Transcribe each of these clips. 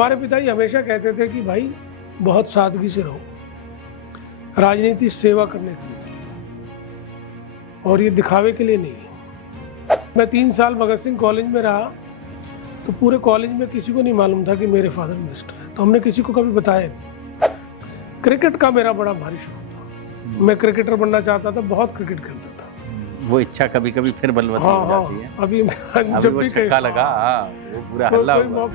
हमारे पिताजी हमेशा कहते थे कि भाई बहुत सादगी से रहो, राजनीति सेवा करने के लिए और ये दिखावे के लिए नहीं है। मैं 3 साल भगत सिंह कॉलेज में रहा तो पूरे कॉलेज में किसी को नहीं मालूम था कि मेरे फादर मिनिस्टर हैं, तो हमने किसी को कभी बताया नहीं। क्रिकेट का मेरा बड़ा भारी शौक था, मैं क्रिकेटर बनना चाहता था, बहुत क्रिकेट खेलता था। वो इच्छा कभी कभी फिर बलवती हो जाती है। अभी जब वो छक्का लगा वो पूरा हल्ला हुआ।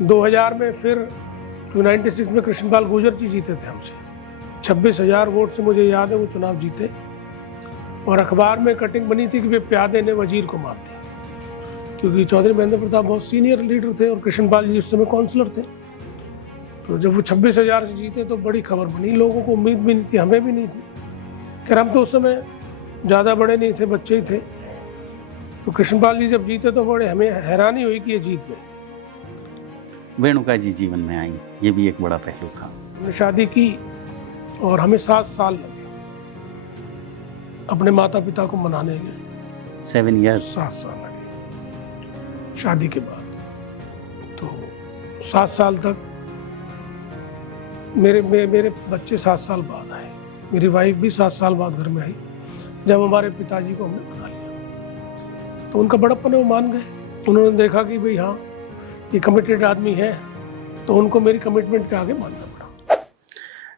दो 2000 में फिर 96 में कृष्णपाल गुर्जर जी जीते थे हमसे, 26,000 वोट से मुझे याद है वो चुनाव जीते। और अखबार में कटिंग बनी थी कि वे प्यादे ने वजीर को मार दिया, क्योंकि चौधरी महेंद्र प्रताप बहुत सीनियर लीडर थे और कृष्णपाल जी उस समय काउंसलर थे। तो जब वो 26,000 से जीते तो बड़ी खबर बनी, लोगों को उम्मीद भी नहीं थी, हमें भी नहीं थी। खैर हम तो उस समय ज़्यादा बड़े नहीं थे, बच्चे ही थे। तो कृष्णपाल जी जब जीते तो बड़े हमें हैरानी हुई कि ये जीत गए। वेणुका जी जीवन में आई, ये भी एक बड़ा पहलू था। हमने शादी की और हमें 7 साल लगे अपने माता पिता को मनाने में। 7 years। 7 साल लगे शादी के बाद। तो 7 साल तक मेरे बच्चे 7 साल बाद आए, मेरी वाइफ भी 7 साल बाद घर में आई। जब हमारे पिताजी को हमने मना लिया तो उनका बड़प्पन है, वो मान गए। उन्होंने देखा कि भाई हाँ ये कमिटेड आदमी है, तो उनको मेरी कमिटमेंट के आगे मानना पड़ा।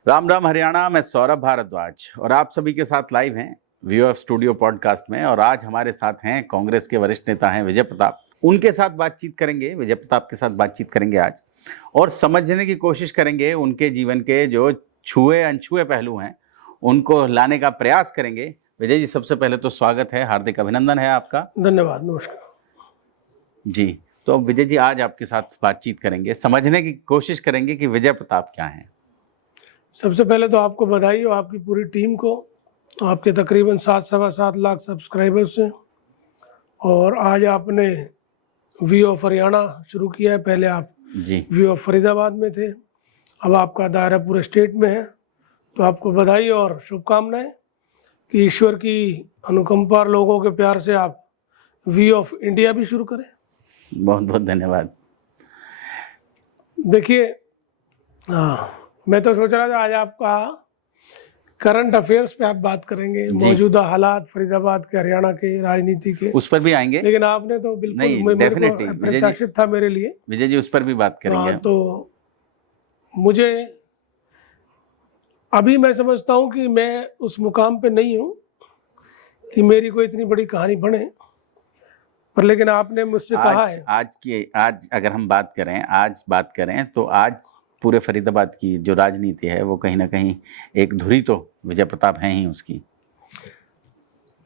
राम राम हरियाणा, मैं सौरभ भारद्वाज और आप सभी के साथ लाइव हैं व्यू ऑफ स्टूडियो पॉडकास्ट में। और आज हमारे साथ हैं कांग्रेस के वरिष्ठ नेता हैं विजय प्रताप। उनके साथ बातचीत करेंगे, विजय प्रताप के साथ बातचीत करेंगे आज, और समझने की कोशिश करेंगे उनके जीवन के जो छुए अनछुए पहलू हैं उनको लाने का प्रयास करेंगे। विजय जी, सबसे पहले तो स्वागत है, हार्दिक अभिनंदन है आपका। धन्यवाद, नमस्कार जी। तो विजय जी, आज आपके साथ बातचीत करेंगे, समझने की कोशिश करेंगे कि विजय प्रताप क्या हैं। सबसे पहले तो आपको बधाई हो, आपकी पूरी टीम को, आपके तकरीबन 7-7.25 लाख सब्सक्राइबर्स हैं। और आज आपने व्यू ऑफ हरियाणा शुरू किया है, पहले आप जी व्यू ऑफ फरीदाबाद में थे, अब आपका दायरा पूरे स्टेट में है। तो आपको बधाई और शुभकामनाएं कि ईश्वर की अनुकंपा और लोगों के प्यार से आप व्यू ऑफ इंडिया भी शुरू करें। बहुत बहुत धन्यवाद। देखिए, मैं तो सोच रहा था आज आपका करंट अफेयर्स पे आप बात करेंगे, मौजूदा हालात फरीदाबाद के, हरियाणा के, राजनीति के, उस पर भी आएंगे। लेकिन आपने तो बिल्कुल मेरे को अप्रत्याशित था मेरे लिए। विजय जी, उस पर भी बात करेंगे। तो मुझे अभी मैं समझता हूँ कि मैं उस मुकाम पे नहीं हूँ कि मेरी कोई इतनी बड़ी कहानी बने, पर लेकिन आपने मुझसे कहा है आज अगर हम बात करें तो आज पूरे फरीदाबाद की जो राजनीति है वो कहीं ना कहीं एक धुरी तो विजय प्रताप हैं ही उसकी।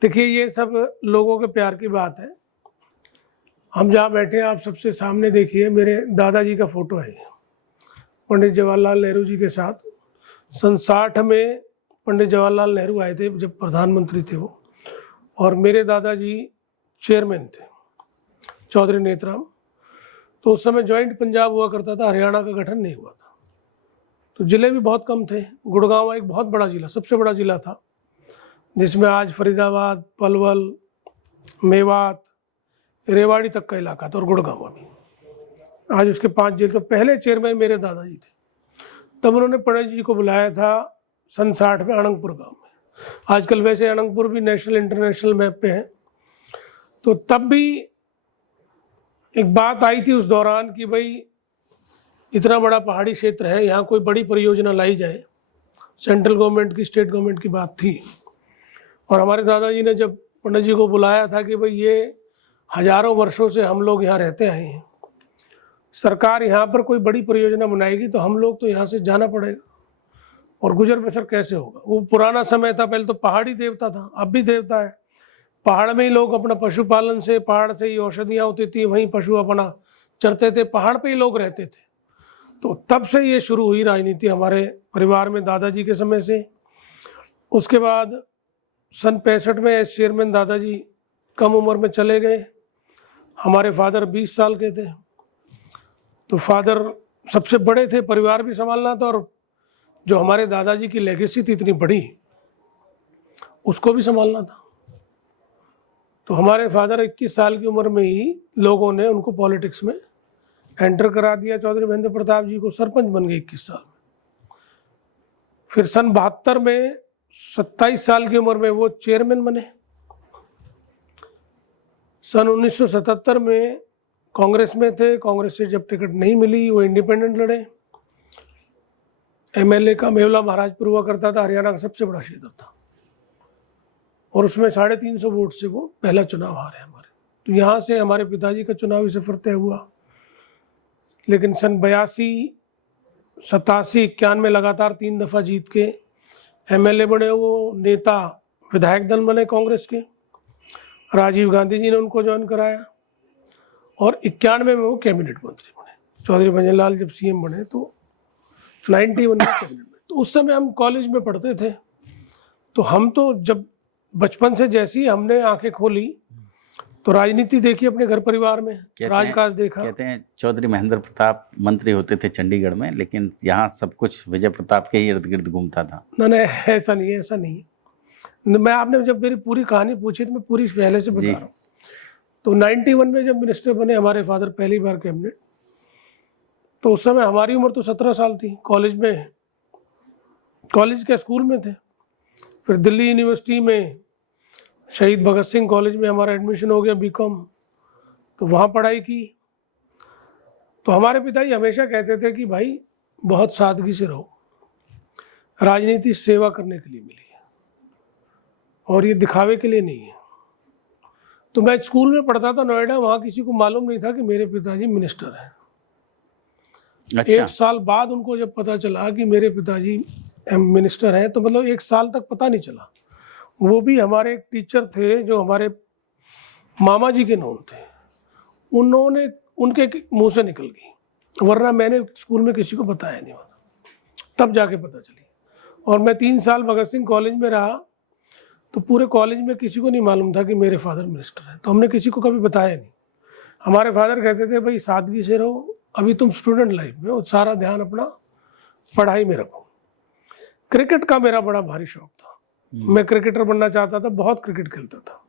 देखिए, ये सब लोगों के प्यार की बात है। हम जहाँ बैठे हैं, आप सबसे सामने देखिए, मेरे दादाजी का फोटो है, पंडित जवाहरलाल नेहरू जी के साथ। सन 60 में पंडित जवाहरलाल नेहरू आए थे जब प्रधानमंत्री थे वो, और मेरे दादाजी चेयरमैन थे, चौधरी नेतराम। तो उस समय जॉइंट पंजाब हुआ करता था, हरियाणा का गठन नहीं हुआ था, तो जिले भी बहुत कम थे। गुड़गांव एक बहुत बड़ा जिला, सबसे बड़ा जिला था, जिसमें आज फरीदाबाद, पलवल, मेवात, रेवाड़ी तक का इलाका था, और गुड़गांव भी। आज उसके 5 जिले। तो पहले चेयरमैन मेरे दादाजी थे। तब उन्होंने पंडित जी को बुलाया था सन 60 में अनंगपुर गांव में। आजकल वैसे अनंगपुर भी नेशनल इंटरनेशनल मैप पे है। तो तब भी एक बात आई थी उस दौरान कि भाई इतना बड़ा पहाड़ी क्षेत्र है, यहाँ कोई बड़ी परियोजना लाई जाए। सेंट्रल गवर्नमेंट की, स्टेट गवर्नमेंट की बात थी। और हमारे दादाजी ने जब पंडित जी को बुलाया था कि भाई ये हजारों वर्षों से हम लोग यहाँ रहते आए हैं, सरकार यहाँ पर कोई बड़ी परियोजना बनाएगी तो हम लोग तो यहाँ से जाना पड़ेगा, और गुजर बसर कैसे होगा। वो पुराना समय था, पहले तो पहाड़ी देवता था, अब भी देवता है। पहाड़ में ही लोग अपना पशुपालन से, पहाड़ से ही औषधियाँ होती थी, वहीं पशु अपना चरते थे, पहाड़ पे ही लोग रहते थे। तो तब से ये शुरू हुई राजनीति हमारे परिवार में, दादाजी के समय से। उसके बाद सन 65 में एस चेयरमैन दादाजी कम उम्र में चले गए। हमारे फादर 20 साल के थे, तो फादर सबसे बड़े थे, परिवार भी संभालना था, और जो हमारे दादाजी की लेगेसी थी इतनी बड़ी, उसको भी संभालना था। तो हमारे फादर 21 साल की उम्र में ही लोगों ने उनको पॉलिटिक्स में एंटर करा दिया। चौधरी महेंद्र प्रताप जी को सरपंच बन गए 21 साल में। फिर सन 72 में 27 साल की उम्र में वो चेयरमैन बने। सन 1977 में कांग्रेस में थे, कांग्रेस से जब टिकट नहीं मिली वो इंडिपेंडेंट लड़े। एमएलए का मेवला महाराजपुर हुआ करता था, हरियाणा का सबसे बड़ा क्षेत्र था, और उसमें 350 वोट से वो पहला चुनाव हारे हमारे। तो यहाँ से हमारे पिताजी का चुनावी सफर तय हुआ। लेकिन सन 82, 87, 91 में लगातार 3 दफा जीत के एमएलए बने। वो नेता विधायक दल बने कांग्रेस के, राजीव गांधी जी ने उनको ज्वाइन कराया, और 91 में वो कैबिनेट मंत्री बने। चौधरी भंजनलाल जब सीएम बने तो 91 में कैबिनेट में। तो उस समय हम कॉलेज में पढ़ते थे। तो हम तो जब बचपन से जैसी हमने आंखें खोली तो राजनीति देखी अपने घर परिवार में, राजकाज देखा। कहते हैं चौधरी महेंद्र प्रताप मंत्री होते थे चंडीगढ़ में, लेकिन यहाँ सब कुछ विजय प्रताप के ही इर्द गिर्द घूमता था। नहीं, ऐसा नहीं है, ऐसा नहीं है। मैं, आपने जब मेरी पूरी कहानी पूछी तो मैं पूरी पहले से बता रहा हूँ। तो 91 में जब मिनिस्टर बने हमारे फादर पहली बार कैबिनेट, तो उस समय हमारी उम्र तो 17 साल थी। कॉलेज के स्कूल में थे। फिर दिल्ली यूनिवर्सिटी में शहीद भगत सिंह कॉलेज में हमारा एडमिशन हो गया बीकॉम, तो वहाँ पढ़ाई की। तो हमारे पिताजी हमेशा कहते थे कि भाई बहुत सादगी से रहो, राजनीति सेवा करने के लिए मिली है और ये दिखावे के लिए नहीं है। तो मैं स्कूल में पढ़ता था नोएडा, वहाँ किसी को मालूम नहीं था कि मेरे पिताजी मिनिस्टर हैं। अच्छा। 1 साल बाद उनको जब पता चला कि मेरे पिताजी मिनिस्टर हैं, तो मतलब 1 साल तक पता नहीं चला। वो भी हमारे एक टीचर थे जो हमारे मामा जी के नोन थे, उन्होंने उनके मुंह से निकल गई, वरना मैंने स्कूल में किसी को बताया नहीं होता, तब जाके पता चली। और मैं 3 साल भगत सिंह कॉलेज में रहा, तो पूरे कॉलेज में किसी को नहीं मालूम था कि मेरे फादर मिनिस्टर हैं। तो हमने किसी को कभी बताया नहीं। हमारे फादर कहते थे भाई सादगी से रहो, अभी तुम स्टूडेंट लाइफ में हो, सारा ध्यान अपना पढ़ाई में रखो। क्रिकेट का मेरा बड़ा भारी शौक था, मैं क्रिकेटर बनना चाहता था, बहुत क्रिकेट खेलता था।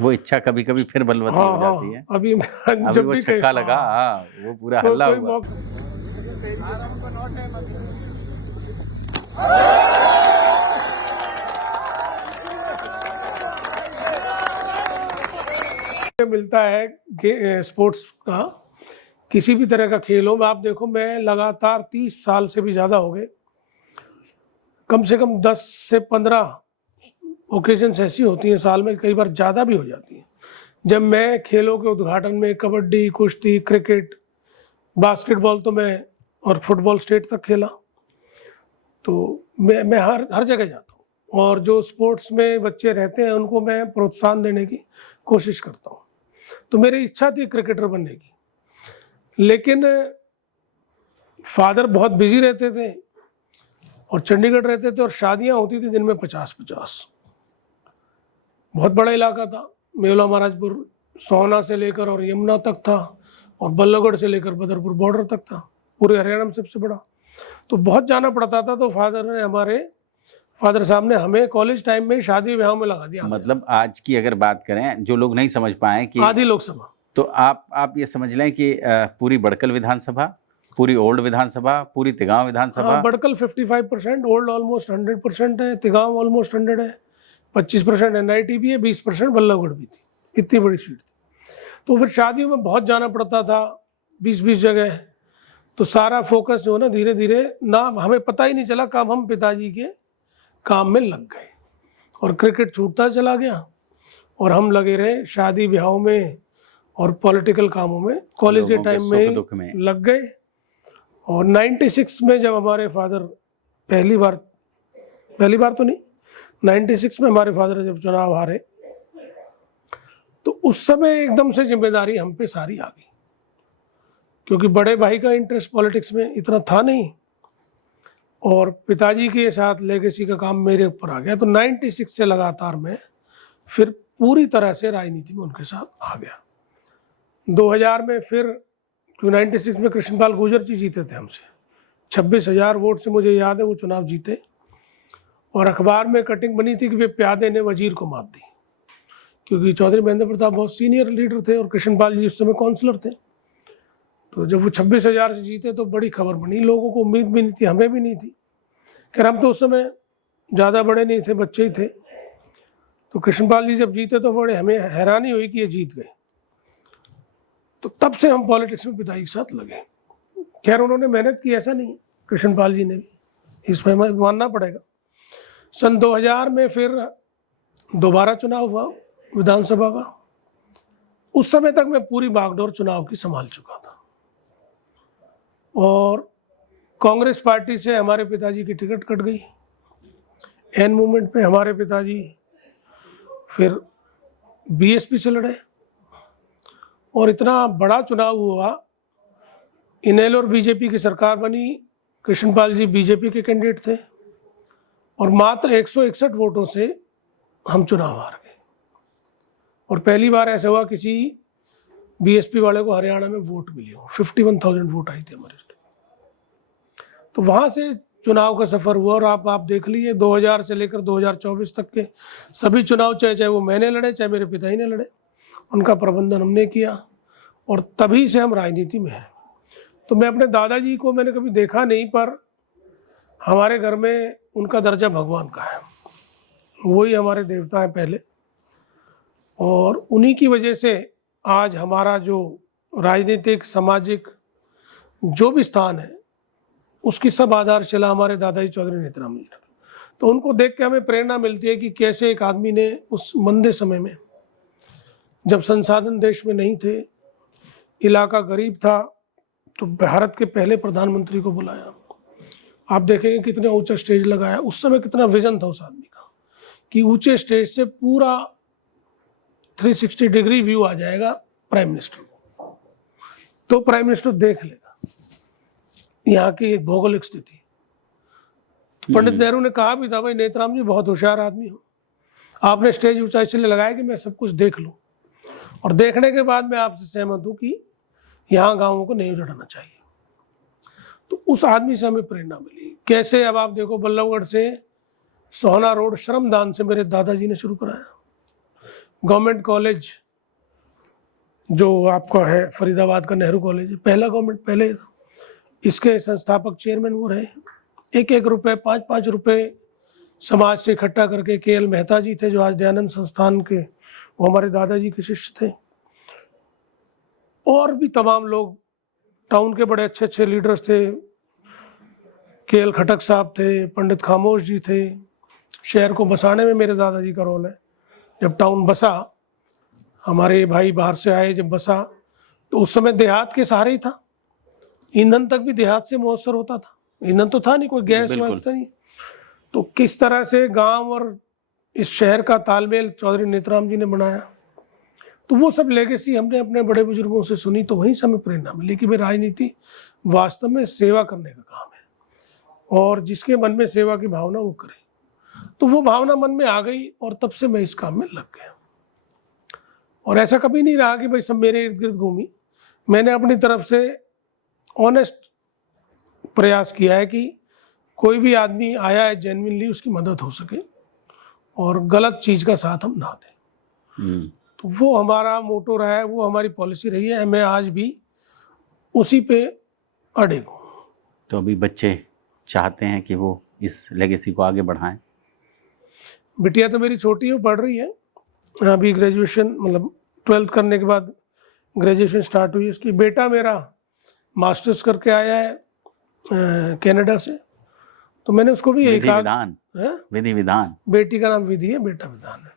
वो इच्छा कभी कभी फिर बलवती हो जाती है। अभी जब वो छक्का लगा, वो पूरा हल्ला हुआ। मिलता है स्पोर्ट्स का, किसी भी तरह का खेल हो। आप देखो, मैं लगातार 30 साल से भी ज़्यादा हो गए, कम से कम 10 से 15 ओकेजन्स ऐसी होती हैं साल में, कई बार ज़्यादा भी हो जाती हैं, जब मैं खेलों के उद्घाटन में कबड्डी, कुश्ती, क्रिकेट, बास्केटबॉल तो मैं, और फुटबॉल स्टेट तक खेला। तो मैं हर जगह जाता हूँ, और जो स्पोर्ट्स में बच्चे रहते हैं उनको मैं प्रोत्साहन देने की कोशिश करता हूँ। तो मेरी इच्छा थी क्रिकेटर बनने की, लेकिन फादर बहुत बिजी रहते थे और चंडीगढ़ रहते थे, और शादियां होती थी दिन में 50-50। बहुत बड़ा इलाका था, मेवला महाराजपुर सोहना से लेकर और यमुना तक था, और बल्लभगढ़ से लेकर बदरपुर बॉर्डर तक था, पूरे हरियाणा में सबसे बड़ा। तो बहुत जाना पड़ता था। तो फादर साहब ने हमें कॉलेज टाइम में शादी ब्याह में लगा दिया। मतलब आज की अगर बात करें, जो लोग नहीं समझ पाए कि आधी लोकसभा, तो आप ये समझ लें कि पूरी बड़कल विधानसभा, पूरी ओल्ड विधानसभा, पूरी तिगांव विधानसभा। बड़कल 55%, ओल्ड ऑलमोस्ट 100% है, तिगांव ऑलमोस्ट 100 है, 25% NIT भी है, 20% बल्लभगढ़ भी थी, इतनी बड़ी सीट थी। तो फिर शादियों में बहुत जाना पड़ता था, 20-20 जगह। तो सारा फोकस जो है ना, धीरे धीरे ना, हमें पता ही नहीं चला कब हम पिताजी के काम में लग गए, और क्रिकेट छूटता चला गया, और हम लगे रहे शादी ब्याहों में और पॉलिटिकल कामों में। कॉलेज के टाइम में लग गए। और 96 में जब हमारे फादर पहली बार तो नहीं, 96 में हमारे फादर जब चुनाव हारे, तो उस समय एकदम से जिम्मेदारी हम पे सारी आ गई, क्योंकि बड़े भाई का इंटरेस्ट पॉलिटिक्स में इतना था नहीं, और पिताजी के साथ लेगेसी का काम मेरे ऊपर आ गया। तो 96 से लगातार मैं फिर पूरी तरह से राजनीति में उनके साथ आ गया। 2000 में फिर 96 में कृष्णपाल गुर्जर जी जीते थे हमसे 26,000 वोट से मुझे याद है वो चुनाव जीते। और अखबार में कटिंग बनी थी कि वे प्यादे ने वजीर को मात दी, क्योंकि चौधरी महेंद्र प्रताप बहुत सीनियर लीडर थे और कृष्णपाल जी उस समय काउंसलर थे। तो जब वो 26,000 से जीते तो बड़ी खबर बनी, लोगों को उम्मीद भी नहीं थी, हमें भी नहीं थी। खैर हम तो उस समय ज़्यादा बड़े नहीं थे, बच्चे ही थे। तो कृष्णपाल जी जब जीते तो बड़े हमें हैरानी हुई कि ये जीत गए। तो तब से हम पॉलिटिक्स में पिताजी के साथ लगे। खैर उन्होंने मेहनत की, ऐसा नहीं, कृष्णपाल जी ने भी, इसमें हमें मानना पड़ेगा। सन 2000 में फिर दोबारा चुनाव हुआ विधानसभा का। उस समय तक मैं पूरी बागडोर चुनाव की संभाल चुका था और कांग्रेस पार्टी से हमारे पिताजी की टिकट कट गई। एन मूवमेंट पे हमारे पिताजी फिर बीएसपी से लड़े और इतना बड़ा चुनाव हुआ। इनेलो और बीजेपी की सरकार बनी, कृष्णपाल जी बीजेपी के कैंडिडेट थे और मात्र 161 वोटों से हम चुनाव हार गए। और पहली बार ऐसा हुआ किसी बीएसपी वाले को हरियाणा में वोट मिली हो। 51,000 वोट आई थी हमारे स्टेट। तो वहाँ से चुनाव का सफ़र हुआ और आप देख लीजिए 2000 से लेकर 2024 तक के सभी चुनाव, चाहे वो मैंने लड़े चाहे मेरे पिताजी ने लड़े, उनका प्रबंधन हमने किया और तभी से हम राजनीति में हैं। तो मैं अपने दादाजी को मैंने कभी देखा नहीं, पर हमारे घर में उनका दर्जा भगवान का है, वही हमारे देवता हैं पहले। और उन्हीं की वजह से आज हमारा जो राजनीतिक सामाजिक जो भी स्थान है उसकी सब आधारशिला हमारे दादाजी चौधरी नेतराम जी। तो उनको देख के हमें प्रेरणा मिलती है कि कैसे एक आदमी ने उस मंदे समय में, जब संसाधन देश में नहीं थे, इलाका गरीब था, तो भारत के पहले प्रधानमंत्री को बुलाया। आप देखेंगे कितने ऊंचा स्टेज लगाया। उस समय कितना विजन था उस आदमी का कि ऊंचे स्टेज से पूरा 360 डिग्री व्यू आ जाएगा प्राइम मिनिस्टर को, तो प्राइम मिनिस्टर देख लेगा यहाँ की एक भौगोलिक स्थिति। पंडित नेहरू ने कहा भी था, भाई नेतराम जी बहुत होशियार आदमी हो, आपने स्टेज ऊंचा इसलिए लगाया कि मैं सब कुछ देख लूँ और देखने के बाद मैं आपसे सहमत हूँ कि यहाँ गाँवों को नहीं उजाड़ना चाहिए। तो उस आदमी से हमें प्रेरणा मिली। कैसे, अब आप देखो बल्लभगढ़ से सोहना रोड श्रमदान से मेरे दादाजी ने शुरू कराया। गवर्नमेंट कॉलेज जो आपका है फरीदाबाद का नेहरू कॉलेज, पहला गवर्नमेंट, पहले इसके संस्थापक चेयरमैन वो रहे। 1-1 रुपये 5-5 रुपये समाज से इकट्ठा करके KL मेहता जी थे जो आज दयानंद संस्थान के, वो हमारे दादाजी के शिष्य थे। और भी तमाम लोग टाउन के बड़े अच्छे अच्छे लीडर्स थे। KL खटक साहब थे, पंडित खामोश जी थे। शहर को बसाने में मेरे दादाजी का रोल है। जब टाउन बसा, हमारे भाई बाहर से आए, जब बसा तो उस समय देहात के सहारे ही था। ईंधन तक भी देहात से मुयस्सर होता था, ईंधन तो था नहीं, कोई गैस था नहीं। तो किस तरह से गांव और इस शहर का तालमेल चौधरी नेतराम जी ने बनाया। तो वो सब लेगेसी हमने अपने बड़े बुजुर्गों से सुनी, तो वहीं से हमें प्रेरणा मिली कि भाई राजनीति वास्तव में सेवा करने का काम है और जिसके मन में सेवा की भावना वो करे। तो वो भावना मन में आ गई और तब से मैं इस काम में लग गया। और ऐसा कभी नहीं रहा कि भाई सब मेरे इर्द गिर्द घूमी। मैंने अपनी तरफ से ऑनेस्ट प्रयास किया है कि कोई भी आदमी आया है जेन्युइनली, उसकी मदद हो सके और गलत चीज़ का साथ हम ना दें। तो वो हमारा मोटो रहा है, वो हमारी पॉलिसी रही है। मैं आज भी उसी पे अड़े हूँ। तो अभी बच्चे चाहते हैं कि वो इस लेगेसी को आगे बढ़ाएं? बिटिया तो मेरी छोटी है, वो पढ़ रही है अभी ग्रेजुएशन, मतलब 12th करने के बाद ग्रेजुएशन स्टार्ट हुई उसकी। बेटा मेरा मास्टर्स करके आया है कनाडा से। तो मैंने उसको भी यही कहा, विधि विधान, बेटी का नाम विधि है, बेटा विधान है।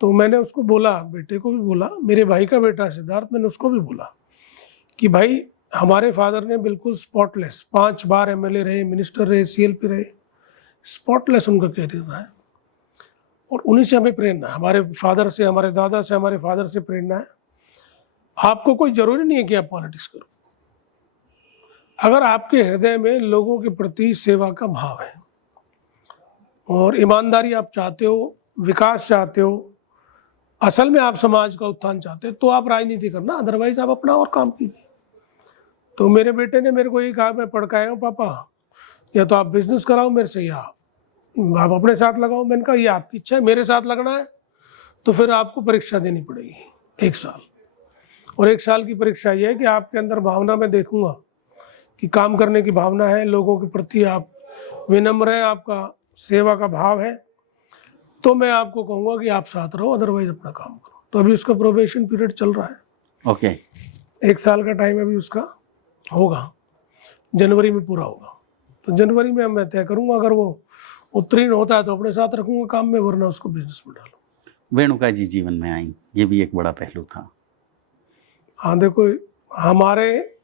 तो मैंने उसको बोला, बेटे को भी बोला, मेरे भाई का बेटा सिद्धार्थ, मैंने उसको भी बोला कि भाई हमारे फादर ने बिल्कुल स्पॉटलेस, 5 बार MLA रहे, मिनिस्टर रहे, CLP रहे, स्पॉटलेस उनका कैरियर रहा है और उन्हीं से हमें प्रेरणा है। हमारे फादर से, हमारे दादा से, हमारे फादर से प्रेरणा है। आपको कोई ज़रूरी नहीं है कि आप पॉलिटिक्स करो। अगर आपके हृदय में लोगों के प्रति सेवा का भाव है और ईमानदारी आप चाहते हो, विकास चाहते हो, असल में आप समाज का उत्थान चाहते हो, तो आप राजनीति करना, अदरवाइज आप अपना और काम कीजिए। तो मेरे बेटे ने मेरे को ये कहा, मैं पढ़ के आया हूँ पापा, या तो आप बिजनेस कराओ मेरे से या आप अपने साथ लगाओ। मैंने कहा ये आपकी इच्छा है, मेरे साथ लगना है तो फिर आपको परीक्षा देनी पड़ेगी 1 साल। और 1 साल की परीक्षा ये है कि आपके अंदर भावना मैं देखूंगा कि काम करने की भावना है, लोगों के प्रति आप विनम्र हैं, आपका सेवा का भाव है, तो मैं आपको कहूँगा कि आप साथ रहो, अदरवाइज अपना काम करो। तो अभी उसका प्रोबेशन पीरियड चल रहा है। ओके 1 साल का टाइम अभी उसका होगा, जनवरी में पूरा होगा। तो जनवरी में मैं तय करूँगा, अगर वो उत्तीर्ण होता है तो अपने साथ रखूँगा काम में, वरना उसको बिजनेस में डालूँ। वेणुका जी जीवन में आई, ये भी एक बड़ा पहलू था। हाँ देखो, हमारे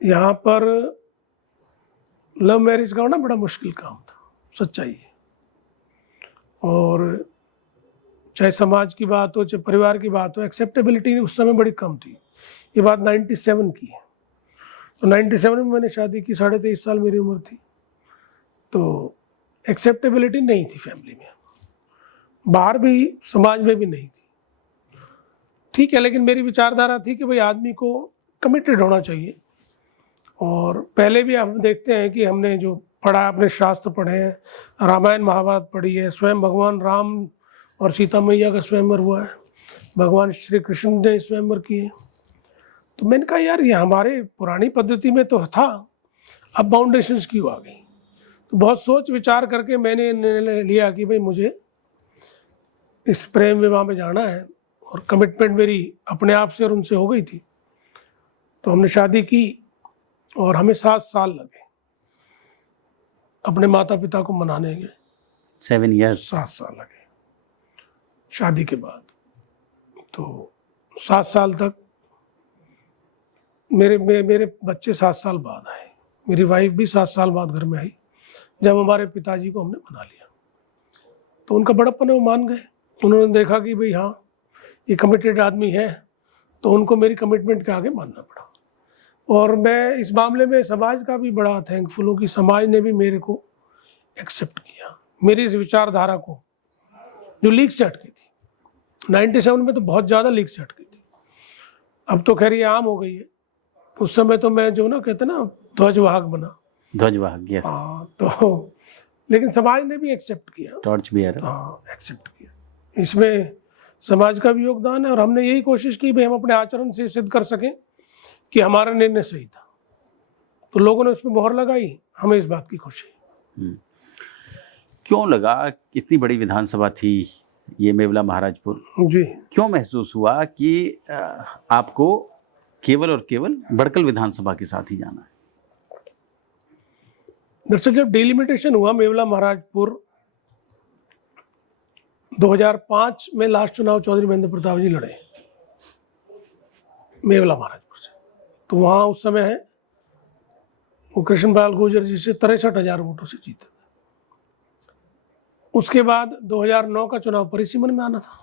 यहाँ पर लव मैरिज का होना बड़ा मुश्किल काम था, सच्चाई है। और चाहे समाज की बात हो, चाहे परिवार की बात हो, एक्सेप्टेबिलिटी उस समय बड़ी कम थी। ये बात 97 की है। तो 97 में मैंने शादी की, 23.5 साल मेरी उम्र थी। तो एक्सेप्टेबिलिटी नहीं थी फैमिली में, बाहर भी समाज में भी नहीं थी। ठीक है, लेकिन मेरी विचारधारा थी कि भाई आदमी को कमिटेड होना चाहिए। और पहले भी हम देखते हैं कि हमने जो पढ़ा, अपने शास्त्र पढ़े हैं, रामायण महाभारत पढ़ी है, स्वयं भगवान राम और सीता मैया का स्वयंवर हुआ है, भगवान श्री कृष्ण ने स्वयंवर किए। तो मैंने कहा यार ये हमारे पुरानी पद्धति में तो था, अब बाउंडेशंस क्यों आ गई। तो बहुत सोच विचार करके मैंने निर्णय लिया कि भाई मुझे इस प्रेम विवाह में जाना है, और कमिटमेंट मेरी अपने आप से और उनसे हो गई थी। तो हमने शादी की और हमें 7 साल लगे अपने माता पिता को मनाने के। 7 years 7 साल लगे शादी के बाद। तो 7 साल तक मेरे बच्चे 7 साल बाद आए, मेरी वाइफ भी 7 साल बाद घर में आई, जब हमारे पिताजी को हमने मना लिया। तो उनका बड़प्पन है, वो मान गए। उन्होंने देखा कि भाई हाँ ये कमिटेड आदमी है, तो उनको मेरी कमिटमेंट के आगे मानना पड़ा। और मैं इस मामले में समाज का भी बड़ा थैंकफुल हूँ कि समाज ने भी मेरे को एक्सेप्ट किया, मेरी इस विचारधारा को, जो लीक से हटकी थी। 97 में तो बहुत ज़्यादा लीक से हटकी थी, अब तो खैर ये आम हो गई है। उस समय तो मैं जो ना कहते ना ध्वजवाहक बना, ध्वजवाहक, यस, हाँ। तो लेकिन समाज ने भी एक्सेप्ट किया, टॉर्च बियर। हाँ एक्सेप्ट किया। इसमें समाज का भी योगदान है, और हमने यही कोशिश की भाई हम अपने आचरण से सिद्ध कर सकें कि हमारा निर्णय सही था। तो लोगों ने उसमें मोहर लगाई, हमें इस बात की खुशी। क्यों लगा, इतनी बड़ी विधानसभा थी ये मेवला महाराजपुर, जी, क्यों महसूस हुआ कि आपको केवल और केवल बड़कल विधानसभा के साथ ही जाना है? दरअसल जब डिलिमिटेशन हुआ मेवला महाराजपुर 2005 में, लास्ट चुनाव चौधरी महेंद्र प्रताप जी लड़े मेवला महाराजपुर से। तो वहाँ उस समय है वो कृष्णपाल गुर्जर जी से 63,000 वोटों से जीते। उसके बाद 2009 का चुनाव परिसीमन में आना था।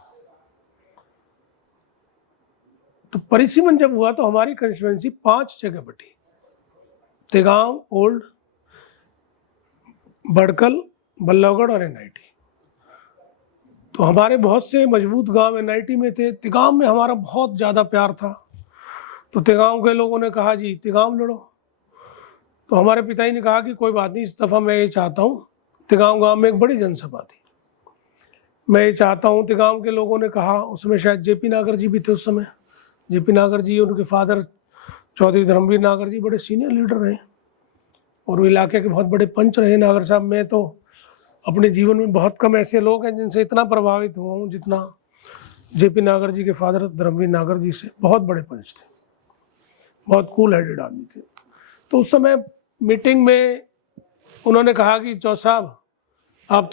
तो परिसीमन जब हुआ तो हमारी कंस्टिट्यूएंसी 5 जगह बटी, तिगांव, ओल्ड, बड़कल, बल्लभगढ़ और एनआईटी। तो हमारे बहुत से मजबूत गांव एनआईटी में थे, तिगांव में हमारा बहुत ज़्यादा प्यार था। तो तिगांव के लोगों ने कहा जी तिगांव लड़ो। तो हमारे पिताजी ने कहा कि कोई बात नहीं, इस दफ़ा मैं ये चाहता हूँ, तिगांव गांव में एक बड़ी जनसभा थी, मैं ये चाहता हूँ। तिगांव के लोगों ने कहा, उसमें शायद जेपी नागर जी भी थे उस समय। जेपी नागर जी, उनके फादर चौधरी धर्मवीर नागर जी बड़े सीनियर लीडर रहे और वो इलाके के बहुत बड़े पंच रहे नागर साहब। मैं तो अपने जीवन में बहुत कम ऐसे लोग हैं जिनसे इतना प्रभावित हुआ हूँ जितना जेपी नागर जी के फादर धर्मवीर नागर जी से। बहुत बड़े पंच थे, बहुत कूल हेडेड आदमी थे। तो उस समय मीटिंग में उन्होंने कहा कि चौ साहब आप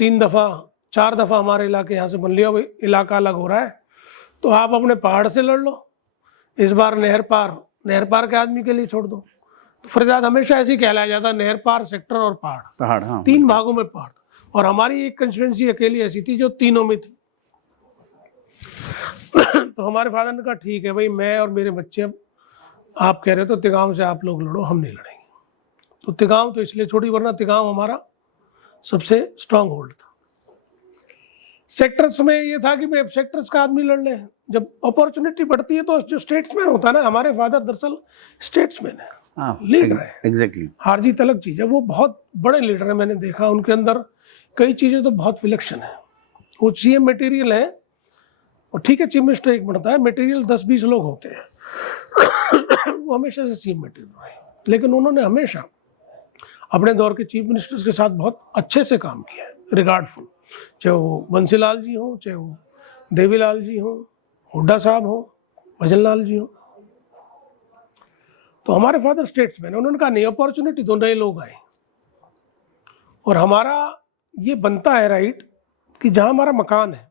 4 दफ़ा हमारे इलाके यहाँ से बन लिया, इलाका अलग हो रहा है, तो आप अपने पहाड़ से लड़ लो, इस बार नहर पार के आदमी के लिए छोड़ दो। तो फरीदाबाद हमेशा ऐसे ही कहलाया जाता, नहर पार, सेक्टर और पहाड़, हाँ, 3 भागों में पहाड़। और हमारी एक कंस्टिट्यूएंसी अकेली ऐसी थी जो तीनों में थी। तो हमारे फादर ने कहा ठीक है भाई, मैं और मेरे बच्चे, अब आप कह रहे हो तो तिगांव से आप लोग लड़ो, हम नहीं लड़ेंगे। तो तिगांव तो इसलिए छोड़ी, वरना तिगांव हमारा सबसे स्ट्रांग होल्ड था। सेक्टर्स में ये था कि भाई सेक्टर्स का आदमी लड़ ले, जब अपॉर्चुनिटी बढ़ती है तो जो स्टेट्समैन होता है ना, हमारे फादर दरअसल स्टेट्समैन है। हाँ, लीडर है। एग्जैक्टली। हार जीत अलग चीज है, वो बहुत बड़े लीडर है, मैंने देखा उनके अंदर कई चीजें तो बहुत विलक्षण है। वो सीएम मटेरियल है, और ठीक है चीफ मिनिस्टर एक बनता है, मटेरियल 10-20 लोग होते हैं वो हमेशा से सीएम मटेरियल रहे, लेकिन उन्होंने हमेशा अपने दौर के चीफ मिनिस्टर्स के साथ बहुत अच्छे से काम किया है, रिगार्डफुल, चाहे वो बंसीलाल जी हो, चाहे वो देवीलाल जी हो, हुड्डा साहब हो, भजन लाल जी हो। तो हमारे फादर स्टेट्समैन, उन्होंने कहा नहीं अपॉर्चुनिटी तो नए लोग आए, और हमारा ये बनता है राइट कि जहां हमारा मकान है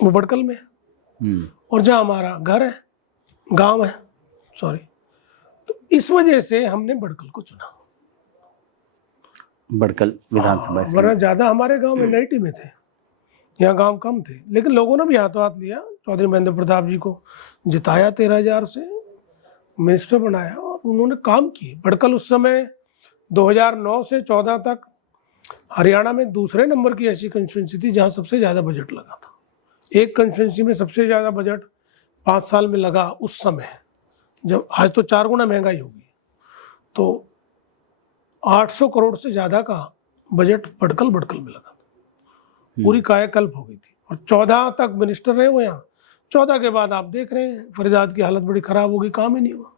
वो बड़कल में है, और जहां हमारा घर है, गांव है, सॉरी, तो इस वजह से हमने बड़कल को चुना। बड़कल विधानसभा से। वरना ज्यादा हमारे गांव में नाइटी में थे, यहाँ गांव कम थे, लेकिन लोगों ने भी हाथों हाथ लिया, चौधरी महेंद्र प्रताप जी को जिताया 13,000 से, मिनिस्टर बनाया, और उन्होंने काम किए। बड़कल उस समय 2009 से 14 तक हरियाणा में दूसरे नंबर की ऐसी कंस्टिट्यूंसी थी जहां सबसे ज्यादा बजट लगा था। एक कंस्टिट्यूंसी में सबसे ज्यादा बजट 5 साल में लगा उस समय, जब आज तो 4 गुना महंगाई होगी, तो 800 करोड़ से ज्यादा का बजट बड़कल में लगा था। पूरी कायाकल्प हो गई थी, और 14 तक मिनिस्टर रहे वो यहाँ। 14 के बाद आप देख रहे हैं फरीदाबाद की हालत बड़ी खराब हो गई, काम ही नहीं हुआ।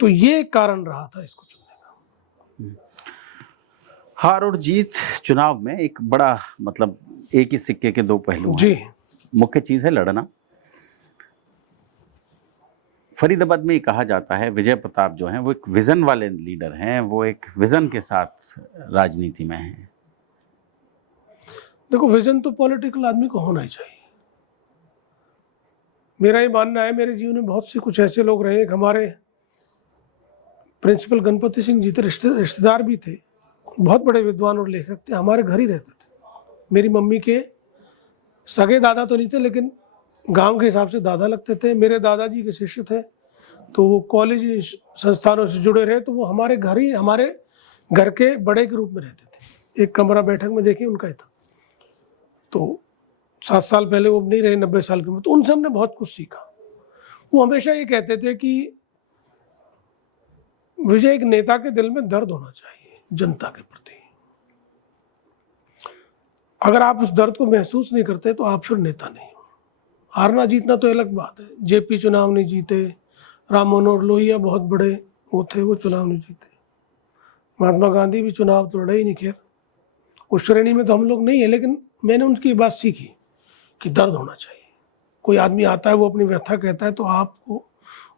तो ये कारण रहा था इसको चुनने का। हार और जीत चुनाव में एक बड़ा मतलब एक ही सिक्के के दो पहलू हैं। जी, मुख्य चीज है लड़ना। फरीदाबाद में ये कहा जाता है विजय प्रताप जो हैं वो एक विजन वाले लीडर हैं, वो एक विजन के साथ राजनीति में हैं। देखो विजन तो पॉलिटिकल आदमी को होना ही चाहिए। मेरा ये मानना है, मेरे जीवन में बहुत से कुछ ऐसे लोग रहे, एक हमारे प्रिंसिपल गणपति सिंह जी थे, रिश्तेदार भी थे, बहुत बड़े विद्वान और लेखक थे, हमारे घर ही रहते थे। मेरी मम्मी के सगे दादा तो नहीं थे, लेकिन गांव के हिसाब से दादा लगते थे। मेरे दादाजी के शिष्य थे, तो वो कॉलेज संस्थानों से जुड़े रहे, तो वो हमारे घर के बड़े के रूप में रहते थे। एक कमरा बैठक में देखिए उनका ही था। तो 7 साल पहले वो नहीं रहे, 90 साल के में, तो उनसे हमने बहुत कुछ सीखा। वो हमेशा ये कहते थे कि विजय, एक नेता के दिल में दर्द होना चाहिए जनता के प्रति। अगर आप उस दर्द को महसूस नहीं करते तो आप फिर नेता नहीं हो। हारना जीतना तो अलग बात है। जेपी चुनाव नहीं जीते, राम मनोहर लोहिया बहुत बड़े वो थे, वो चुनाव नहीं जीते, महात्मा गांधी भी चुनाव तो लड़े ही नहीं। खैर उस श्रेणी में तो हम लोग नहीं है, लेकिन मैंने उनकी बात सीखी कि दर्द होना चाहिए। कोई आदमी आता है, वो अपनी व्यथा कहता है, तो आपको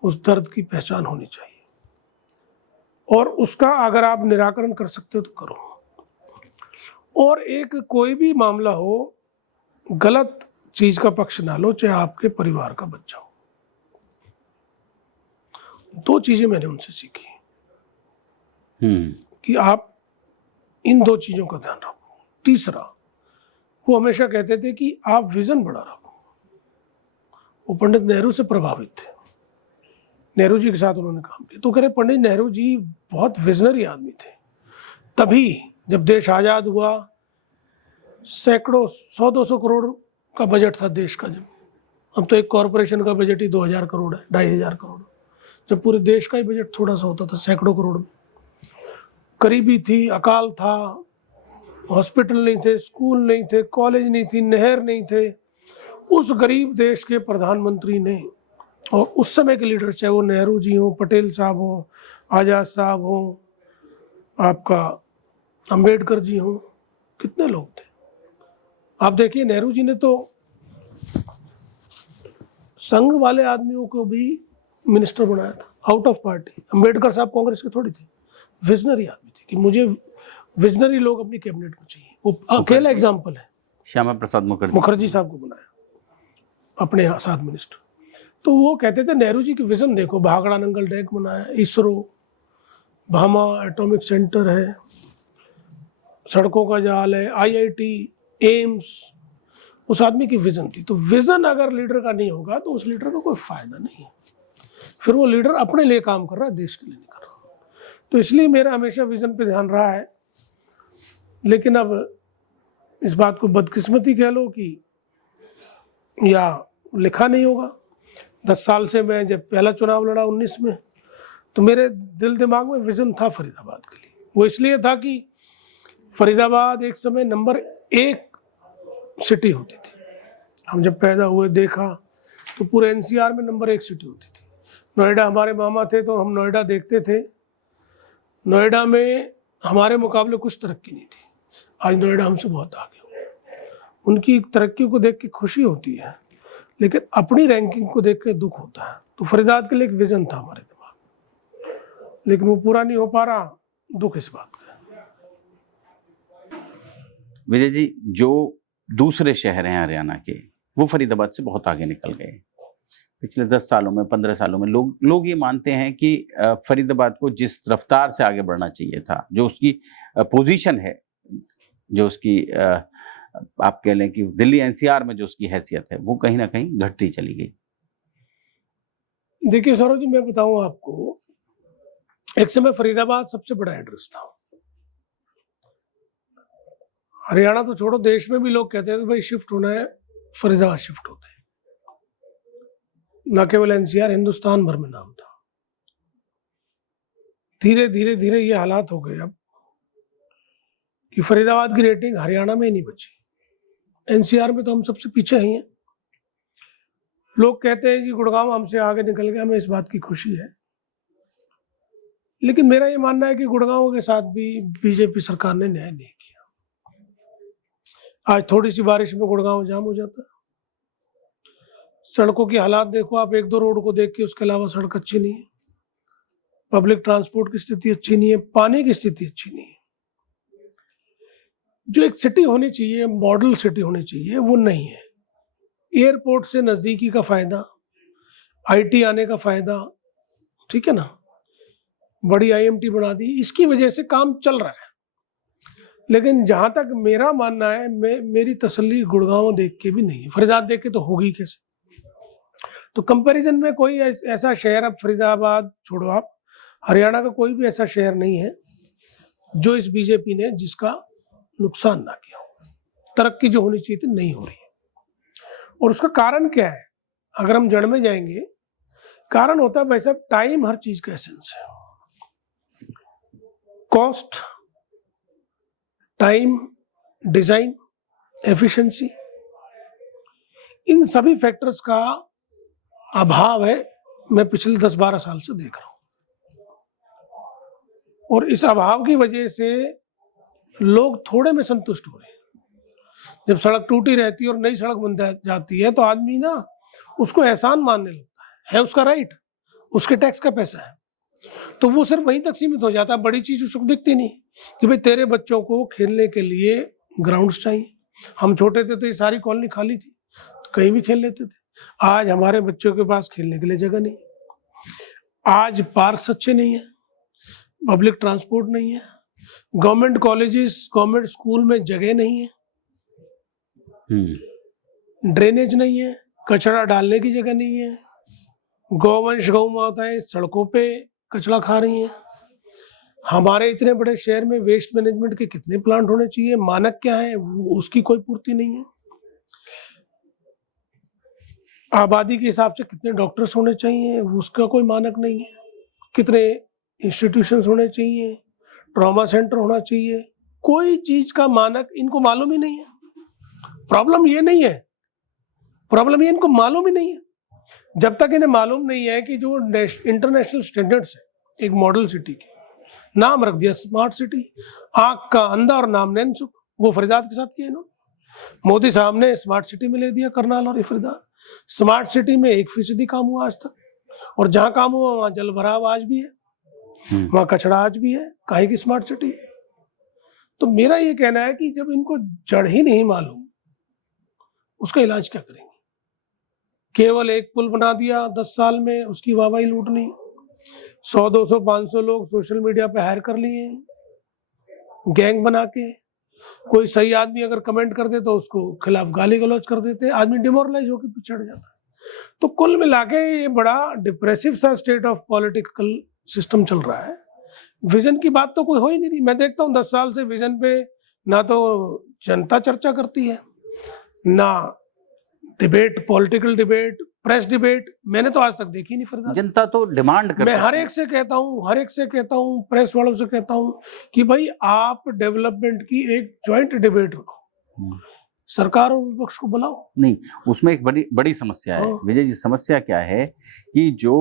उस दर्द की पहचान होनी चाहिए, और उसका अगर आप निराकरण कर सकते हो तो करो। और एक कोई भी मामला हो, गलत चीज का पक्ष ना लो, चाहे आपके परिवार का बच्चा हो। 2 चीजें मैंने उनसे सीखी कि आप इन 2 चीजों का ध्यान रखो। तीसरा, वो हमेशा कहते थे कि आप विजन बड़ा रखो। वो पंडित नेहरू से प्रभावित थे, नेहरू जी के साथ उन्होंने काम किया, तो कह रहे पंडित नेहरू जी बहुत विजनरी आदमी थे। तभी जब देश आजाद हुआ, सैकड़ों 100-200 करोड़ का बजट था देश का। जब अब तो एक कॉरपोरेशन का बजट ही 2000 करोड़ है, 2500 करोड़। जब पूरे देश का ही बजट थोड़ा सा होता था, सैकड़ों करोड़ में। गरीबी थी, अकाल था, हॉस्पिटल नहीं थे, स्कूल नहीं थे, कॉलेज नहीं थी, नहर नहीं थे। उस गरीब देश के प्रधानमंत्री ने, और उस समय के लीडर, चाहे वो नेहरू जी हो, पटेल साहब हो, आजाद साहब हो, आपका अंबेडकर जी हो, कितने लोग थे। आप देखिए नेहरू जी ने तो संघ वाले आदमियों को भी मिनिस्टर बनाया था, आउट ऑफ पार्टी। अंबेडकर साहब कांग्रेस के थोड़ी थे, विजनरी आदमी थे कि मुझे विजनरी लोग अपनी कैबिनेट में चाहिए। वो अकेला एग्जाम्पल है। श्यामा प्रसाद मुखर्जी साहब को बनाया अपने साथ मिनिस्टर। तो वो कहते थे नेहरू जी की विजन देखो, भाखड़ा नंगल डैम बनाया, इसरो, भामा एटॉमिक सेंटर है, सड़कों का जाल है, IIT, एम्स। उस आदमी की विजन थी। तो विजन अगर लीडर का नहीं होगा तो उस लीडर का कोई फायदा नहीं है। फिर वो लीडर अपने लिए काम कर रहा है, देश के लिए नहीं कर रहा। तो इसलिए मेरा हमेशा विजन पे ध्यान रहा है। लेकिन अब इस बात को बदकिस्मती कह लो कि या लिखा नहीं होगा, 10 साल से मैं जब पहला चुनाव लड़ा 19 में, तो मेरे दिल दिमाग में विजन था फरीदाबाद के लिए। वो इसलिए था कि फरीदाबाद एक समय नंबर 1 सिटी होती थी। हम जब पैदा हुए देखा तो पूरे एनसीआर में नंबर 1 सिटी होती थी। नोएडा, हमारे मामा थे तो हम नोएडा देखते थे। नोएडा में हमारे मुकाबले कुछ तरक्की नहीं थी। आज नोएडा हमसे बहुत आगे हो गया। उनकी तरक्की को देख के खुशी होती है, लेकिन अपनी रैंकिंग को देख के दुख होता है। तो फरीदाबाद के लिए एक विजन था हमारे दिमाग में, लेकिन वो पूरा नहीं हो पा रहा। दुख इस बात का। विजय जी, जो दूसरे शहर हैं हरियाणा के, वो फरीदाबाद से बहुत आगे निकल गए। पिछले 10 सालों में, 15 सालों में लोग ये मानते हैं कि फरीदाबाद को जिस रफ्तार से आगे बढ़ना चाहिए था, जो उसकी पोजीशन है, जो उसकी आप कह लें कि दिल्ली एनसीआर में जो उसकी हैसियत है, वो कहीं ना कहीं घटती चली गई। देखिए सौरभ जी, मैं बताऊं आपको, एक समय फरीदाबाद सबसे बड़ा एड्रेस था। हरियाणा तो छोड़ो, देश में भी लोग कहते थे भाई शिफ्ट होना है, फरीदाबाद शिफ्ट होते हैं। न केवल एनसीआर, हिंदुस्तान भर में नाम था। धीरे धीरे धीरे ये हालात हो गए अब कि फरीदाबाद की रेटिंग हरियाणा में ही नहीं बची। एनसीआर में तो हम सबसे पीछे ही हैं। लोग कहते हैं कि गुड़गांव हमसे आगे निकल गया, हमें इस बात की खुशी है। लेकिन मेरा ये मानना है कि गुड़गांव के साथ भी बीजेपी सरकार ने न्याय नहीं किया। आज थोड़ी सी बारिश में गुड़गांव जाम हो जाता है। सड़कों की हालात देखो आप, 1-2 रोड को देख के, उसके अलावा सड़क अच्छी नहीं है। पब्लिक ट्रांसपोर्ट की स्थिति अच्छी नहीं है, पानी की स्थिति अच्छी नहीं है। जो एक सिटी होनी चाहिए, मॉडल सिटी होनी चाहिए, वो नहीं है। एयरपोर्ट से नजदीकी का फायदा, आईटी आने का फायदा, ठीक है ना, बड़ी आईएमटी बना दी, इसकी वजह से काम चल रहा है। लेकिन जहां तक मेरा मानना है, मेरी तसल्ली गुड़गांव देख के भी नहीं है, फरीदाबाद देख के तो होगी कैसे। तो कंपैरिजन में कोई ऐसा शहर, अब फरीदाबाद छोड़ो आप, हरियाणा का कोई भी ऐसा शहर नहीं है जो इस बीजेपी ने जिसका नुकसान ना किया हो। तरक्की जो होनी चाहिए थी नहीं हो रही है। और उसका कारण क्या है? अगर हम जड़ में जाएंगे, कारण होता है भाई साहब, टाइम हर चीज का एसेंस है। कॉस्ट, टाइम, डिजाइन, एफिशिएंसी, इन सभी फैक्टर्स का अभाव है, मैं पिछले 10-12 साल से देख रहा हूं। और इस अभाव की वजह से लोग थोड़े में संतुष्ट हो रहे हैं। जब सड़क टूटी रहती है और नई सड़क बन जाती है तो आदमी ना उसको एहसान मानने लगता है उसका राइट, उसके टैक्स का पैसा है, तो वो सिर्फ वहीं तक सीमित हो जाता है। बड़ी चीज उसको दिखती नहीं कि भाई तेरे बच्चों को खेलने के लिए ग्राउंड्स चाहिए। हम छोटे थे तो ये सारी कॉलोनी खाली थी, तो कहीं भी खेल लेते थे। आज हमारे बच्चों के पास खेलने के लिए जगह नहीं, आज पार्क अच्छे नहीं है, पब्लिक ट्रांसपोर्ट नहीं है, गवर्नमेंट कॉलेजेस, गवर्नमेंट स्कूल में जगह नहीं है, ड्रेनेज नहीं है, कचरा डालने की जगह नहीं है, गौवंश गौ माताएं सड़कों पे कचरा खा रही हैं। हमारे इतने बड़े शहर में वेस्ट मैनेजमेंट के कितने प्लांट होने चाहिए, मानक क्या है, उसकी कोई पूर्ति नहीं है। आबादी के हिसाब से कितने डॉक्टर्स होने चाहिए, उसका कोई मानक नहीं है। कितने इंस्टीट्यूशंस होने चाहिए, ट्रॉमा सेंटर होना चाहिए, कोई चीज का मानक इनको मालूम ही नहीं है। प्रॉब्लम ये नहीं है, प्रॉब्लम ये इनको मालूम ही नहीं है। जब तक इन्हें मालूम नहीं है कि जो इंटरनेशनल स्टैंडर्ड्स है एक मॉडल सिटी की, नाम रख दिया स्मार्ट सिटी, आंख का अंधा और नाम नैनसुख, वो फरीदाबाद के साथ किया इन्होंने। मोदी साहब ने स्मार्ट सिटी में ले दिया करनाल और फरीदाबाद। स्मार्ट सिटी में 1% काम हुआ आज तक, और जहां काम हुआ वहां जल भराव आज भी है, वहां कचरा आज भी है, काहे की स्मार्ट सिटी। तो मेरा ये कहना है कि जब इनको जड़ ही नहीं मालूम, उसका इलाज क्या करेंगे। केवल एक पुल बना दिया 10 साल में, उसकी वाहवाही लूटनी, 100, 200, 500 लोग सोशल मीडिया पे हायर कर लिए गैंग बना के। कोई सही आदमी अगर कमेंट कर दे तो उसको खिलाफ गाली गलौज कर देते, आदमी डिमोरलाइज होकर पीछे हट जाता है। तो कुल मिला के ये बड़ा डिप्रेसिव सा स्टेट ऑफ पॉलिटिकल सिस्टम चल रहा है। विजन की बात तो कोई हो ही नहीं रही। मैं देखता हूँ 10 साल से विजन पे ना तो जनता चर्चा करती है, ना debate, political debate, press debate मैंने तो आज तक देखी नहीं फरीदाबाद। जनता तो डिमांड कर मैं सकती हर है। एक से कहता हूँ, प्रेस वालों से कहता हूँ कि भाई आप डेवलपमेंट की एक ज्वाइंट डिबेट रखो, सरकार और विपक्ष को बुलाओ। नहीं, उसमें एक बड़ी बड़ी समस्या है हाँ। विजय जी। समस्या क्या है कि जो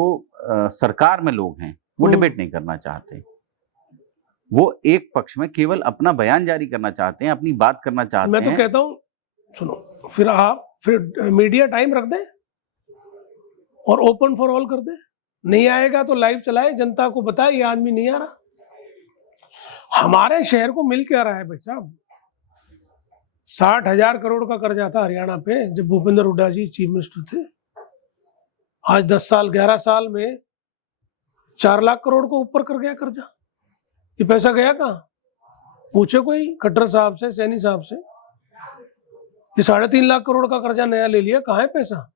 सरकार में लोग हैं वो हम्म। डिबेट नहीं करना चाहते। वो एक पक्ष में केवल अपना बयान जारी करना चाहते हैं, अपनी बात करना चाहते मैं तो हैं। कहता हूँ सुनो, फिर मीडिया टाइम रख दे और ओपन फॉर ऑल कर दे। नहीं आएगा तो लाइव चलाए, जनता को बताए ये आदमी नहीं आ रहा। हमारे शहर को मिल क्या रहा है भाई साहब? 60,000 करोड़ का कर्जा था हरियाणा पे जब भूपेंद्र हुड्डा जी चीफ मिनिस्टर थे। आज 10 साल 11 साल में 4 लाख करोड़ को ऊपर कर गया कर्जा। ये पैसा गया कहाँ? पूछे कोई खट्टर साहब से, सैनी साहब से। ये 3.5 लाख करोड़ का कर्जा नया ले लिया, कहाँ है पैसा?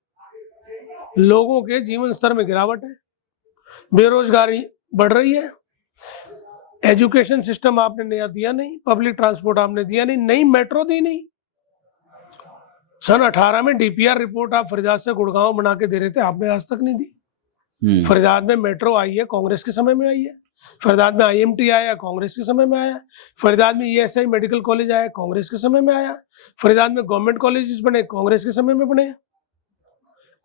लोगों के जीवन स्तर में गिरावट है, बेरोजगारी बढ़ रही है, एजुकेशन सिस्टम आपने नया दिया नहीं, पब्लिक ट्रांसपोर्ट आपने दिया नहीं, नई मेट्रो दी नहीं। सन 18 में डीपीआर रिपोर्ट आप फरीदाबाद से गुड़गांव बना के दे रहे थे, आपने आज तक नहीं दी। फरीदाबाद में मेट्रो आई है, कांग्रेस के समय में आई है। फरीदाबाद में आईएमटी आया, कांग्रेस के समय में आया। फरीदाबाद में ईएसआई मेडिकल कॉलेज आया, कांग्रेस के समय में आया। फरीदाबाद में गवर्नमेंट कॉलेजेस बने, कांग्रेस के समय में बने।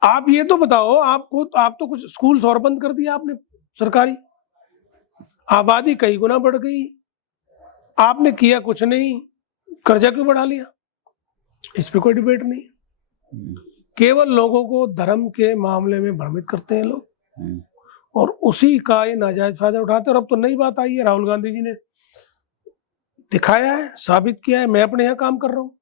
आप ये तो बताओ, आप तो कुछ स्कूल और बंद कर दिया आपने सरकारी। आबादी कई गुना बढ़ गई, आपने किया कुछ नहीं, कर्जा क्यों बढ़ा लिया? इस पे कोई डिबेट नहीं। केवल लोगों को धर्म के मामले में भ्रमित करते हैं लोग और उसी का ये नाजायज फायदा उठाते हैं। और अब तो नई बात आई है, राहुल गांधी जी ने दिखाया है, साबित किया है। मैं अपने यहाँ काम कर रहा हूँ,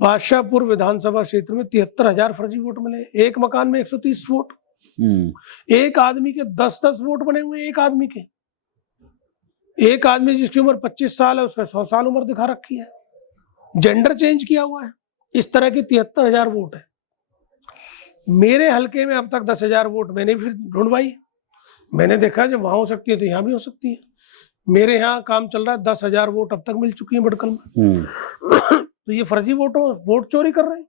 बादशाहपुर विधानसभा क्षेत्र में 73,000 फर्जी वोट मिले। एक मकान में 130 वोट, एक आदमी के 10-10 वोट बने हुए। एक आदमी जिसकी उम्र 25 साल है उसका 100 साल उम्र दिखा रखी है, जेंडर चेंज किया हुआ है। इस तरह की 73,000 वोट है। मेरे हलके में अब तक 10,000 वोट मैंने फिर ढूंढवाई। मैंने देखा जब वहां हो सकती है तो यहाँ भी हो सकती है। मेरे यहाँ काम चल रहा है, 10,000 वोट अब तक मिल चुकी है बड़कल में। तो ये फर्जी वोट चोरी कर रहे हैं।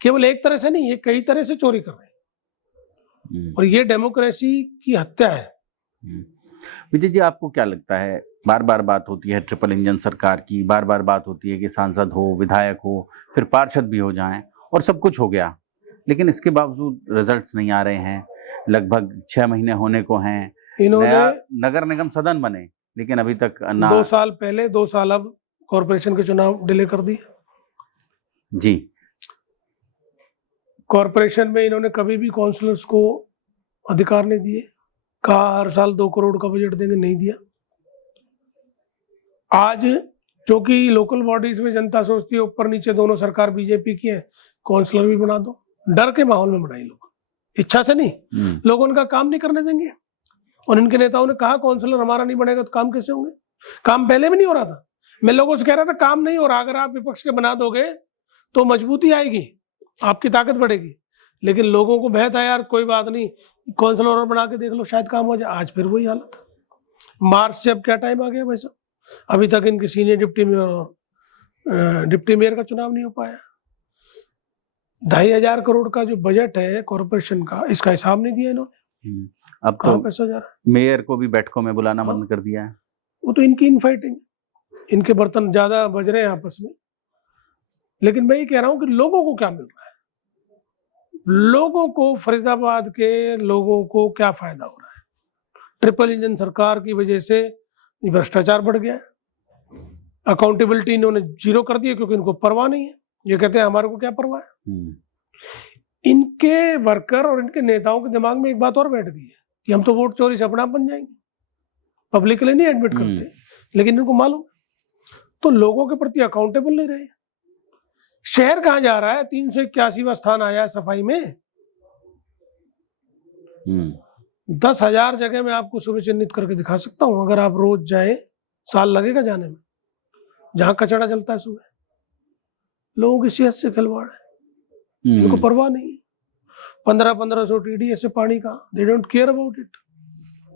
केवल एक तरह से नहीं, ये कई तरह से चोरी कर रहे हैं और ये डेमोक्रेसी की हत्या है। विजय जी, आपको क्या लगता है, बार बार बात होती है ट्रिपल इंजन सरकार की, बार बार बात होती है कि सांसद हो, विधायक हो, फिर पार्षद भी हो जाएं और सब कुछ हो गया, लेकिन इसके बावजूद रिजल्ट्स नहीं आ रहे हैं। लगभग 6 महीने होने को हैं, इन्होंने नगर निगम सदन बने लेकिन अभी तक 2 साल पहले 2 साल अब कॉरपोरेशन के चुनाव डिले कर दिए जी। कॉरपोरेशन में इन्होंने कभी भी काउंसलर्स को अधिकार नहीं दिए। कहा हर साल 2 करोड़ का बजट देंगे, नहीं दिया। आज जो कि लोकल बॉडीज में जनता सोचती है ऊपर नीचे दोनों सरकार बीजेपी की है, काउंसलर भी बना दो। डर के माहौल में बनाई लोग, इच्छा से नहीं। लोग उनका काम नहीं करने देंगे और इनके नेताओं ने कहा काउंसलर हमारा नहीं बनेगा तो काम कैसे होंगे? काम पहले भी नहीं हो रहा था। मैं लोगों से कह रहा था काम नहीं हो रहा, अगर आप विपक्ष के बना दोगे तो मजबूती आएगी, आपकी ताकत बढ़ेगी। लेकिन लोगों को भय था, यार कोई बात नहीं, काउंसलर और बना के देख लो शायद काम हो जाए। आज फिर वही हालत। मार्च से अब क्या टाइम आ गया भाई साहब, अभी तक इनके सीनियर डिप्टी मेयर का चुनाव नहीं हो पाया। 2,500 करोड़ का जो बजट है कॉर्पोरेशन का, इसका हिसाब नहीं दिया इन्होंने। अब तो पैसा जा रहा है। मेयर को भी बैठकों में बुलाना बंद कर दिया है। वो तो इनकी इनफाइटिंग, इनके बर्तन ज्यादा बज रहे हैं आपस में। लेकिन मैं ये कह रहा हूं कि लोगों को क्या मिल रहा है, लोगों को, फरीदाबाद के लोगों को क्या फायदा हो रहा है? ट्रिपल इंजन सरकार की वजह से भ्रष्टाचार बढ़ गया, अकाउंटेबिलिटी इन्होंने जीरो कर दी क्योंकि इनको परवाह नहीं है। ये कहते हैं हमारे को क्या परवाह है। इनके वर्कर और इनके नेताओं के दिमाग में एक बात और बैठ गई है कि हम तो वोट चोरी से अपना बन जाएंगे, पब्लिक के लिए नहीं एडमिट करते, लेकिन इनको मालूम। तो लोगों के प्रति अकाउंटेबल नहीं रहे। शहर कहां जा रहा है? 381वां स्थान आया है सफाई में। 10,000 जगह मैं आपको सुबह चिन्हित करके दिखा सकता हूं, अगर आप रोज जाए, साल लगेगा जाने में, जहां कचरा जलता है सुबह। लोगों की सेहत से खिलवाड़ है, इनको परवाह नहीं है। 1500 TDS से पानी का, they don't care about it,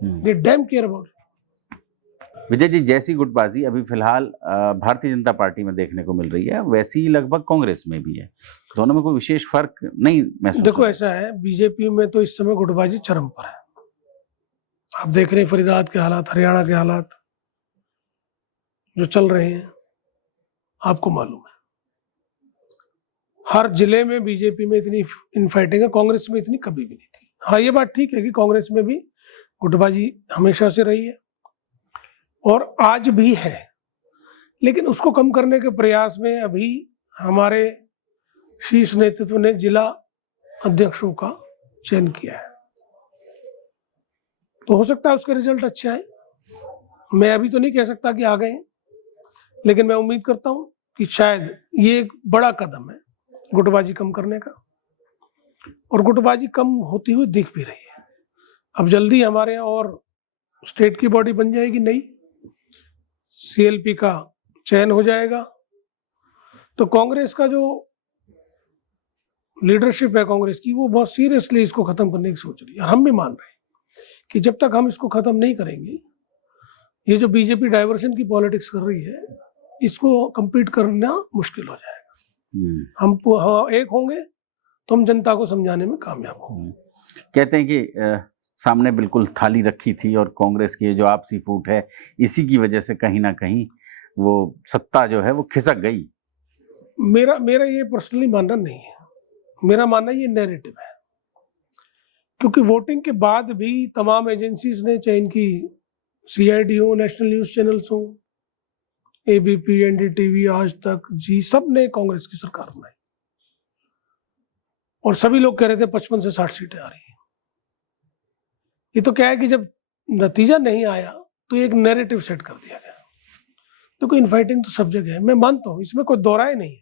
they damn care about it. Vijay ji, जैसी गुटबाजी अभी फिलहाल भारतीय जनता पार्टी में देखने को मिल रही है, वैसी लगभग कांग्रेस में भी है। दोनों में कोई विशेष फर्क नहीं महसूस देखो होता? ऐसा है, बीजेपी में तो इस समय गुटबाजी चरम पर है। आप देख रहे हैं फरीदाबाद के हालात, हरियाणा के हालात जो चल रहे हैं, आपको मालूम है। हर जिले में बीजेपी में इतनी इनफाइटिंग है, कांग्रेस में इतनी कभी भी नहीं थी। हाँ, ये बात ठीक है कि कांग्रेस में भी गुटबाजी हमेशा से रही है और आज भी है, लेकिन उसको कम करने के प्रयास में अभी हमारे शीर्ष नेतृत्व ने जिला अध्यक्षों का चयन किया है, तो हो सकता है उसके रिजल्ट अच्छे आए। मैं अभी तो नहीं कह सकता कि आ गए हैं, लेकिन मैं उम्मीद करता हूं कि शायद ये एक बड़ा कदम है गुटबाजी कम करने का, और गुटबाजी कम होती हुई दिख भी रही है। अब जल्दी हमारे यहाँ और स्टेट की बॉडी बन जाएगी, नई सीएलपी का चयन हो जाएगा, तो कांग्रेस का जो लीडरशिप है कांग्रेस की, वो बहुत सीरियसली इसको खत्म करने की सोच रही है। हम भी मान रहे हैं कि जब तक हम इसको खत्म नहीं करेंगे, ये जो बीजेपी डाइवर्शन की पॉलिटिक्स कर रही है, इसको कम्पीट करना मुश्किल हो जाएगा। हम एक होंगे तो हम जनता को समझाने में कामयाब होंगे। कहते हैं कि सामने बिल्कुल थाली रखी थी और कांग्रेस की जो आपसी फूट है, इसी की वजह से कहीं ना कहीं वो सत्ता जो है वो खिसक गई। मेरा ये पर्सनली मानना नहीं है, मेरा मानना ये नैरेटिव है, क्योंकि वोटिंग के बाद भी तमाम एजेंसीज ने, चाहे इनकी सीआईडी हो, नेशनल न्यूज चैनल्स हो, एबीपी, एनडीटीवी, आज तक, जी, सब ने कांग्रेस की सरकार बनाई और सभी लोग कह रहे थे 55 से 60 सीटें आ रही हैं। ये तो क्या है कि जब नतीजा नहीं आया तो एक नैरेटिव सेट कर दिया गया। तो कोई इनफाइटिंग तो सब जगह है, मैं मानता हूं, इसमें कोई दोहराए नहीं है।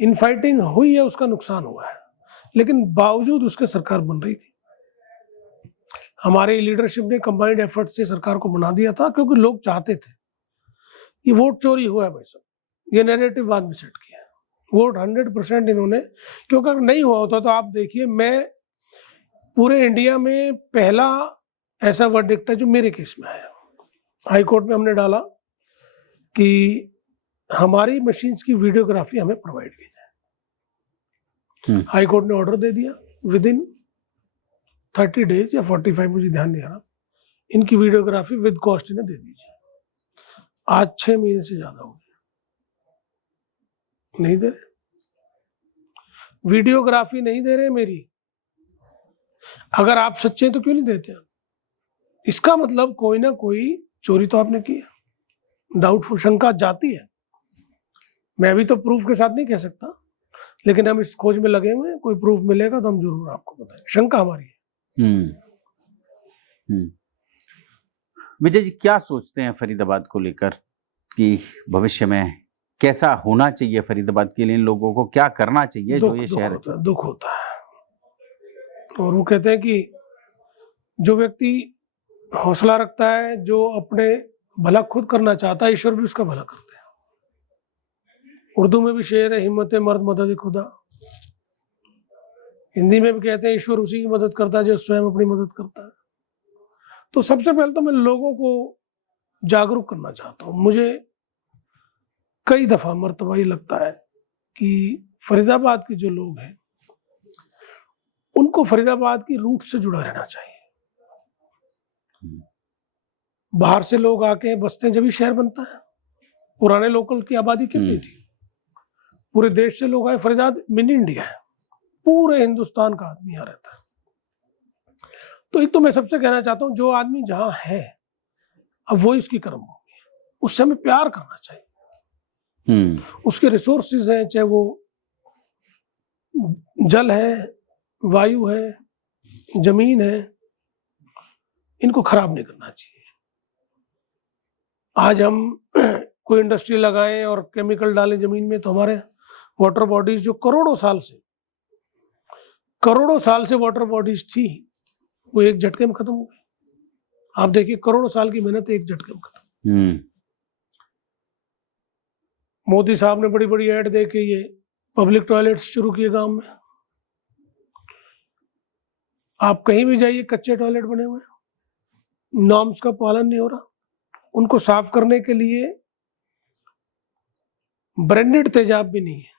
इनफाइटिंग हुई है, उसका नुकसान हुआ है, लेकिन बावजूद उसके सरकार बन रही थी। हमारे लीडरशिप ने कंबाइंड एफर्ट से सरकार को बना दिया था, क्योंकि लोग चाहते थे। ये वोट चोरी हुआ है भाई साहब, ये नैरेटिव बाद में सेट किया है। वोट 100% इन्होंने, क्योंकि अगर नहीं हुआ होता तो आप देखिए, मैं पूरे इंडिया में पहला ऐसा वर्डिक्ट है जो मेरे केस में आया। हाई कोर्ट में हमने डाला कि हमारी मशीन्स की वीडियोग्राफी हमें प्रोवाइड की जाए। हाई कोर्ट ने ऑर्डर दे दिया, विद इन 30 डेज या 45, मुझे ध्यान नहीं आ रहा, इनकी वीडियोग्राफी विद कॉस्ट इन्हें दे दीजिए। आज 6 महीने से ज्यादा हो गया, नहीं दे रहे, वीडियोग्राफी नहीं दे रहे मेरी। अगर आप सच्चे हैं तो क्यों नहीं देते? इसका मतलब कोई ना कोई चोरी तो आपने किया, डाउटफुल, शंका जाती है। मैं अभी तो प्रूफ के साथ नहीं कह सकता, लेकिन हम इस खोज में लगे हुए हैं, कोई प्रूफ मिलेगा तो हम जरूर आपको बताएंगे। शंका हमारी है। विजय जी, क्या सोचते हैं फरीदाबाद को लेकर कि भविष्य में कैसा होना चाहिए फरीदाबाद के लिए? लोगों को क्या करना चाहिए जो ये शहर? दुख होता है, और वो कहते हैं कि जो व्यक्ति हौसला रखता है, जो अपने भला खुद करना चाहता है, ईश्वर भी उसका भला करते हैं। उर्दू में भी शेर है, हिम्मत मर्द मदद खुदा। हिंदी में भी कहते हैं ईश्वर उसी की मदद करता है जो स्वयं अपनी मदद करता है। तो सबसे पहले तो मैं लोगों को जागरूक करना चाहता हूं। मुझे कई दफा मर्तबा ये लगता है कि फरीदाबाद के जो लोग हैं, उनको फरीदाबाद की रूट से जुड़ा रहना चाहिए। बाहर से लोग आके बसते हैं, जब ही शहर बनता है। पुराने लोकल की आबादी कितनी थी? पूरे देश से लोग आए। फरीदाबाद मिनी इंडिया है, पूरे हिंदुस्तान का आदमी यहाँ रहता है। तो एक तो मैं सबसे कहना चाहता हूँ, जो आदमी जहां है अब वो इसकी कर्म होगी, उससे हमें प्यार करना चाहिए। उसके रिसोर्सेज हैं, चाहे वो जल है, वायु है, जमीन है, इनको खराब नहीं करना चाहिए। आज हम कोई इंडस्ट्री लगाएं और केमिकल डालें जमीन में, तो हमारे वाटर बॉडीज जो करोड़ों साल से वाटर बॉडीज थी, वो एक झटके में खत्म हो गई। आप देखिए, करोड़ों साल की मेहनत एक झटके में खत्म। मोदी साहब ने बड़ी बड़ी ऐड दे के ये पब्लिक टॉयलेट्स शुरू किए गांव में। आप कहीं भी जाइए, कच्चे टॉयलेट बने हुए, नॉर्म्स का पालन नहीं हो रहा। उनको साफ करने के लिए ब्रांडेड तेजाब भी नहीं है,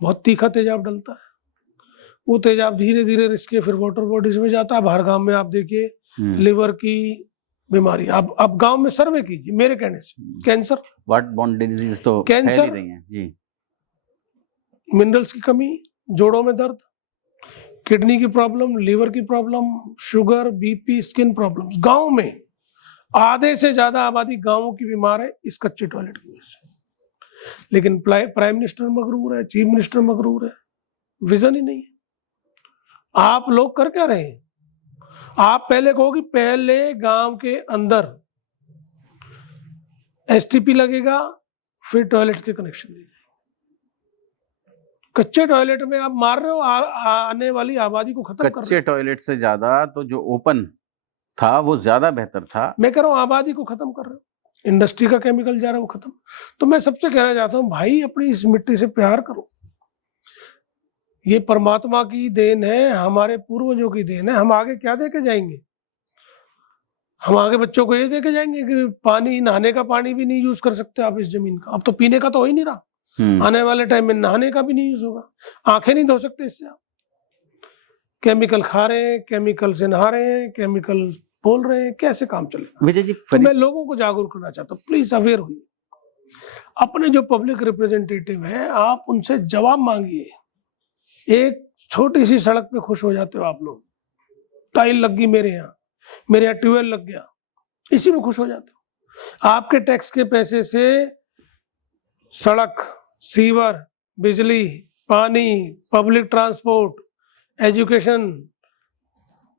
बहुत तीखा तेजाब डलता है, वो तेजाब धीरे धीरे रिस्क के फिर वाटर बॉडीज में जाता है। बाहर गांव में आप देखिए लिवर की बीमारी, आप गांव में सर्वे कीजिए मेरे कहने से, कैंसर, वाटर बॉर्न डिजीज तो फैल ही रही हैं जी, मिनरल्स की कमी, जोड़ों में दर्द, किडनी की प्रॉब्लम, लीवर की problem, sugar, BP, skin problems. गांव में आधे से ज्यादा आबादी गांवों की बीमार है इस कच्चे टॉयलेट की वजह से। लेकिन प्राइम मिनिस्टर मगरूर है, चीफ मिनिस्टर मगरूर है, विजन ही नहीं है। आप लोग कर क्या रहे हैं? आप पहले कहो कि पहले गांव के अंदर एसटीपी लगेगा, फिर टॉयलेट के कनेक्शन दीजिए। कच्चे टॉयलेट में आप मार रहे हो आने वाली आबादी को खत्म कर रहे हो। कच्चे टॉयलेट से ज्यादा तो जो ओपन था वो ज्यादा बेहतर था। मैं कह रहा हूँ आबादी को खत्म कर रहे हो, इंडस्ट्री का केमिकल जा रहा है वो खत्म। तो मैं सबसे कहना चाहता हूँ भाई अपनी इस मिट्टी से प्यार करो, ये परमात्मा की देन है, हमारे पूर्वजों की देन है। हम आगे क्या देके जाएंगे? हम आगे बच्चों को ये देके जाएंगे कि पानी, नहाने का पानी भी नहीं यूज कर सकते आप इस जमीन का। अब तो पीने का तो हो ही नहीं रहा, आने वाले टाइम में नहाने का भी नहीं यूज होगा। आंखें नहीं धो सकते इससे आप, केमिकल खा रहे हैं, केमिकल से नहा रहे हैं, केमिकल बोल रहे हैं, कैसे काम चलेगा? विजय जी तो मैं लोगों को जागरूक करना चाहता हूँ, प्लीज अवेयर होइए। अपने जो पब्लिक रिप्रेजेंटेटिव है आप उनसे जवाब मांगिए। एक छोटी सी सड़क पे खुश हो जाते हो आप लोग, टाइल लग गई मेरे यहाँ ट्यूबवेल लग गया, इसी में खुश हो जाते हो। आपके टैक्स के पैसे से सड़क, सीवर, बिजली, पानी, public transport, education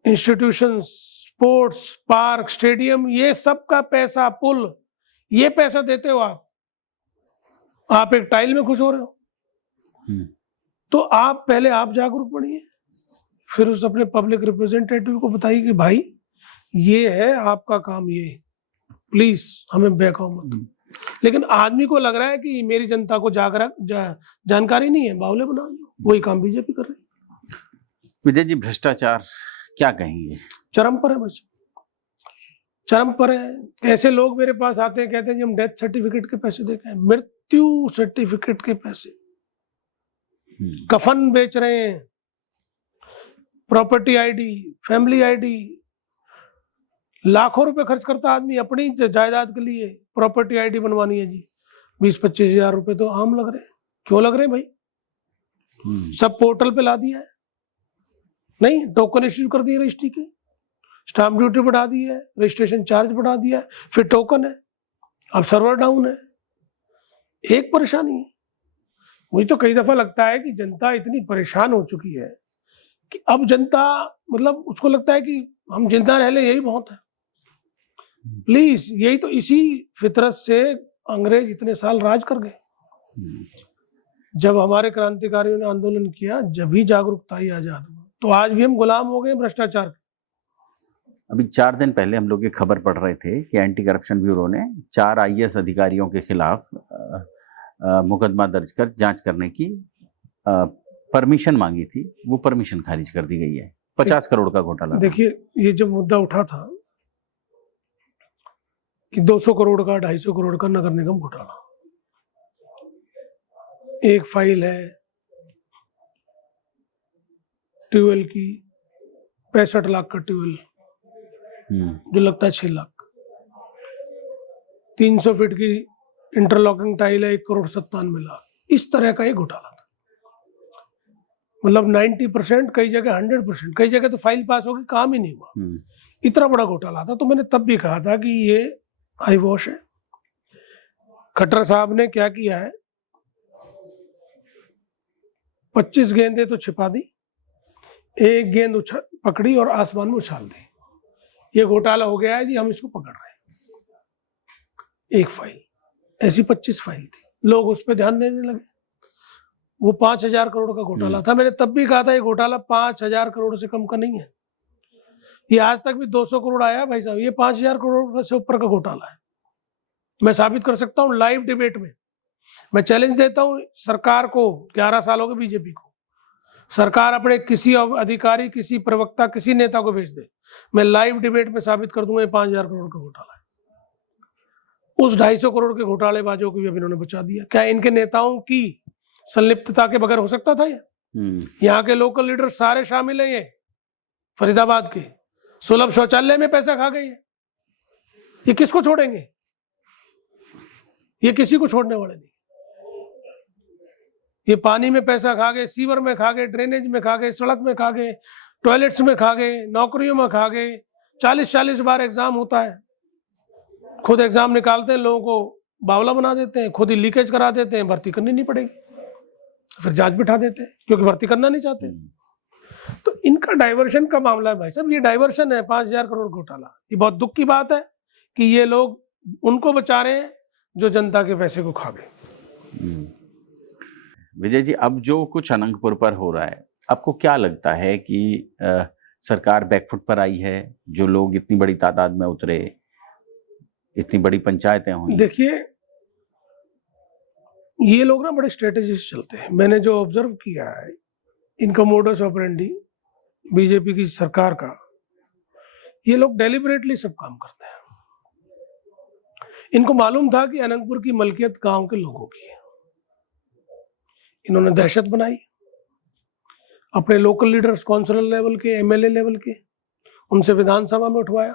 institution, sports, park, stadium, ये सब का पैसा, पुल, ये पैसा देते हो आप एक टाइल में खुश हो रहे हो। तो आप पहले आप जागरूक बनिए, फिर उस अपने पब्लिक रिप्रेजेंटेटिव को बताइए कि भाई ये है आपका काम, ये प्लीज हमें बहकाओ मत। लेकिन आदमी को लग रहा है कि मेरी जनता को जानकारी नहीं है, बावले बना, वही काम बीजेपी कर रही है। विजय जी भ्रष्टाचार क्या कहेंगे? चरम पर है बस, चरम पर है। ऐसे लोग मेरे पास आते हैं, कहते हैं जी हम डेथ सर्टिफिकेट के पैसे देखे हैं, मृत्यु सर्टिफिकेट के पैसे, कफन बेच रहे हैं, प्रॉपर्टी आईडी, फैमिली आईडी, लाखों रुपए खर्च करता आदमी अपनी जायदाद के लिए। प्रॉपर्टी आईडी बनवानी है जी, 20-25 हजार रुपए तो आम लग रहे हैं। क्यों लग रहे हैं भाई? सब पोर्टल पे ला दिया है, नहीं टोकन इश्यू कर दिए रजिस्ट्री के, स्टाम्प ड्यूटी बढ़ा दी है, रजिस्ट्रेशन चार्ज बढ़ा दिया है, फिर टोकन है, अब सर्वर डाउन है, एक परेशानी है। मुझे तो कई दफा लगता है कि जनता इतनी परेशान हो चुकी है कि अब जनता, मतलब उसको लगता है कि हम जिंदा रह ले यही बहुत है। प्लीज, यही तो, इसी फितरत से अंग्रेज इतने साल राज कर गए। जब हमारे क्रांतिकारियों ने आंदोलन किया, जब ही जागरूकता ही आजाद हुआ, तो आज भी हम गुलाम हो गए भ्रष्टाचार के। अभी 4 दिन पहले हम लोग ये खबर पढ़ रहे थे कि एंटी करप्शन ब्यूरो ने 4 IAS अधिकारियों के खिलाफ मुकदमा दर्ज कर जांच करने की परमिशन मांगी थी। वो परमिशन खारिज कर दी गई है। 50 करोड़ का घोटाला। देखिए, ये जब मुद्दा उठा था कि 200 करोड़ का, 250 करोड़ का नगर निगम घोटाला, एक फाइल है ट्यूबवेल की, 65 लाख का ट्यूबवेल जो लगता है 6 लाख, 300 फीट की इंटरलॉकिंग टाइल है 1,97 लाख। इस तरह का एक घोटाला था। मतलब 90%, कई जगह 100%, कई जगह तो फाइल पास होगी काम ही नहीं हुआ। इतना बड़ा घोटाला था। तो मैंने तब भी कहा था कि ये आई वॉश है। खट्टर साहब ने क्या किया है, 25 गेंदें तो छिपा दी, एक गेंद पकड़ी और आसमान में उछाल दी। ये घोटाला हो गया है जी, हम इसको पकड़ रहे हैं। एक फाइल, ऐसी 25 फाइल थी, लोग उस पर ध्यान देने लगे। वो 5,000 करोड़ का घोटाला था। मैंने तब भी कहा था ये घोटाला 5,000 करोड़ से कम का नहीं है। ये आज तक भी 200 करोड़ आया भाई साहब, ये 5,000 करोड़ से ऊपर का घोटाला है। मैं साबित कर सकता हूँ लाइव डिबेट में। मैं चैलेंज देता हूँ सरकार को, 11 साल हो गए बीजेपी को, सरकार अपने किसी अधिकारी, किसी प्रवक्ता, किसी नेता को भेज दे, मैं लाइव डिबेट में साबित कर दूंगा ये 5,000 करोड़ का घोटाला है। उस 250 करोड़ के घोटालेबाजों को भी अब इन्होंने बचा दिया। क्या इनके नेताओं की संलिप्तता के बगैर हो सकता था ये? यहाँ के लोकल लीडर सारे शामिल हैं, ये फरीदाबाद के सुलभ शौचालय में पैसा खा गए। ये किसको छोड़ेंगे? ये किसी को छोड़ने वाले नहीं। ये पानी में पैसा खा गए, सीवर में खा गए, ड्रेनेज में खा गए, सड़क में खा गए, टॉयलेट्स में खा गए, नौकरियों में खा गए। 40-40 बार एग्जाम होता है, खुद एग्जाम निकालते हैं, लोगों को बावला बना देते हैं, खुद ही लीकेज करा देते हैं, भर्ती करनी नहीं पड़ेगी, फिर जांच बिठा देते हैं क्योंकि भर्ती करना नहीं चाहते। तो इनका डाइवर्शन का मामला है भाई साहब, ये डाइवर्शन है 5,000 करोड़ घोटाला। ये बहुत दुख की बात है कि ये लोग उनको बचा रहे हैं जो जनता के पैसे को खा गए। विजय जी, अब जो कुछ अनंतपुर पर हो रहा है, आपको क्या लगता है कि सरकार बैकफुट पर आई है? जो लोग इतनी बड़ी तादाद में उतरे, इतनी बड़ी पंचायतें हुई। देखिए, ये लोग ना बड़े स्ट्रेटेजी से चलते हैं। मैंने जो ऑब्जर्व किया है, इनका मोडस ऑपरेंडी बीजेपी की सरकार का, ये लोग डेलिबरेटली सब काम करते हैं। इनको मालूम था कि अनंतपुर की मलकियत गांव के लोगों की है। इन्होंने दहशत बनाई, अपने लोकल लीडर्स, काउंसिलर लेवल के, एमएलए लेवल के, उनसे विधानसभा में उठवाया,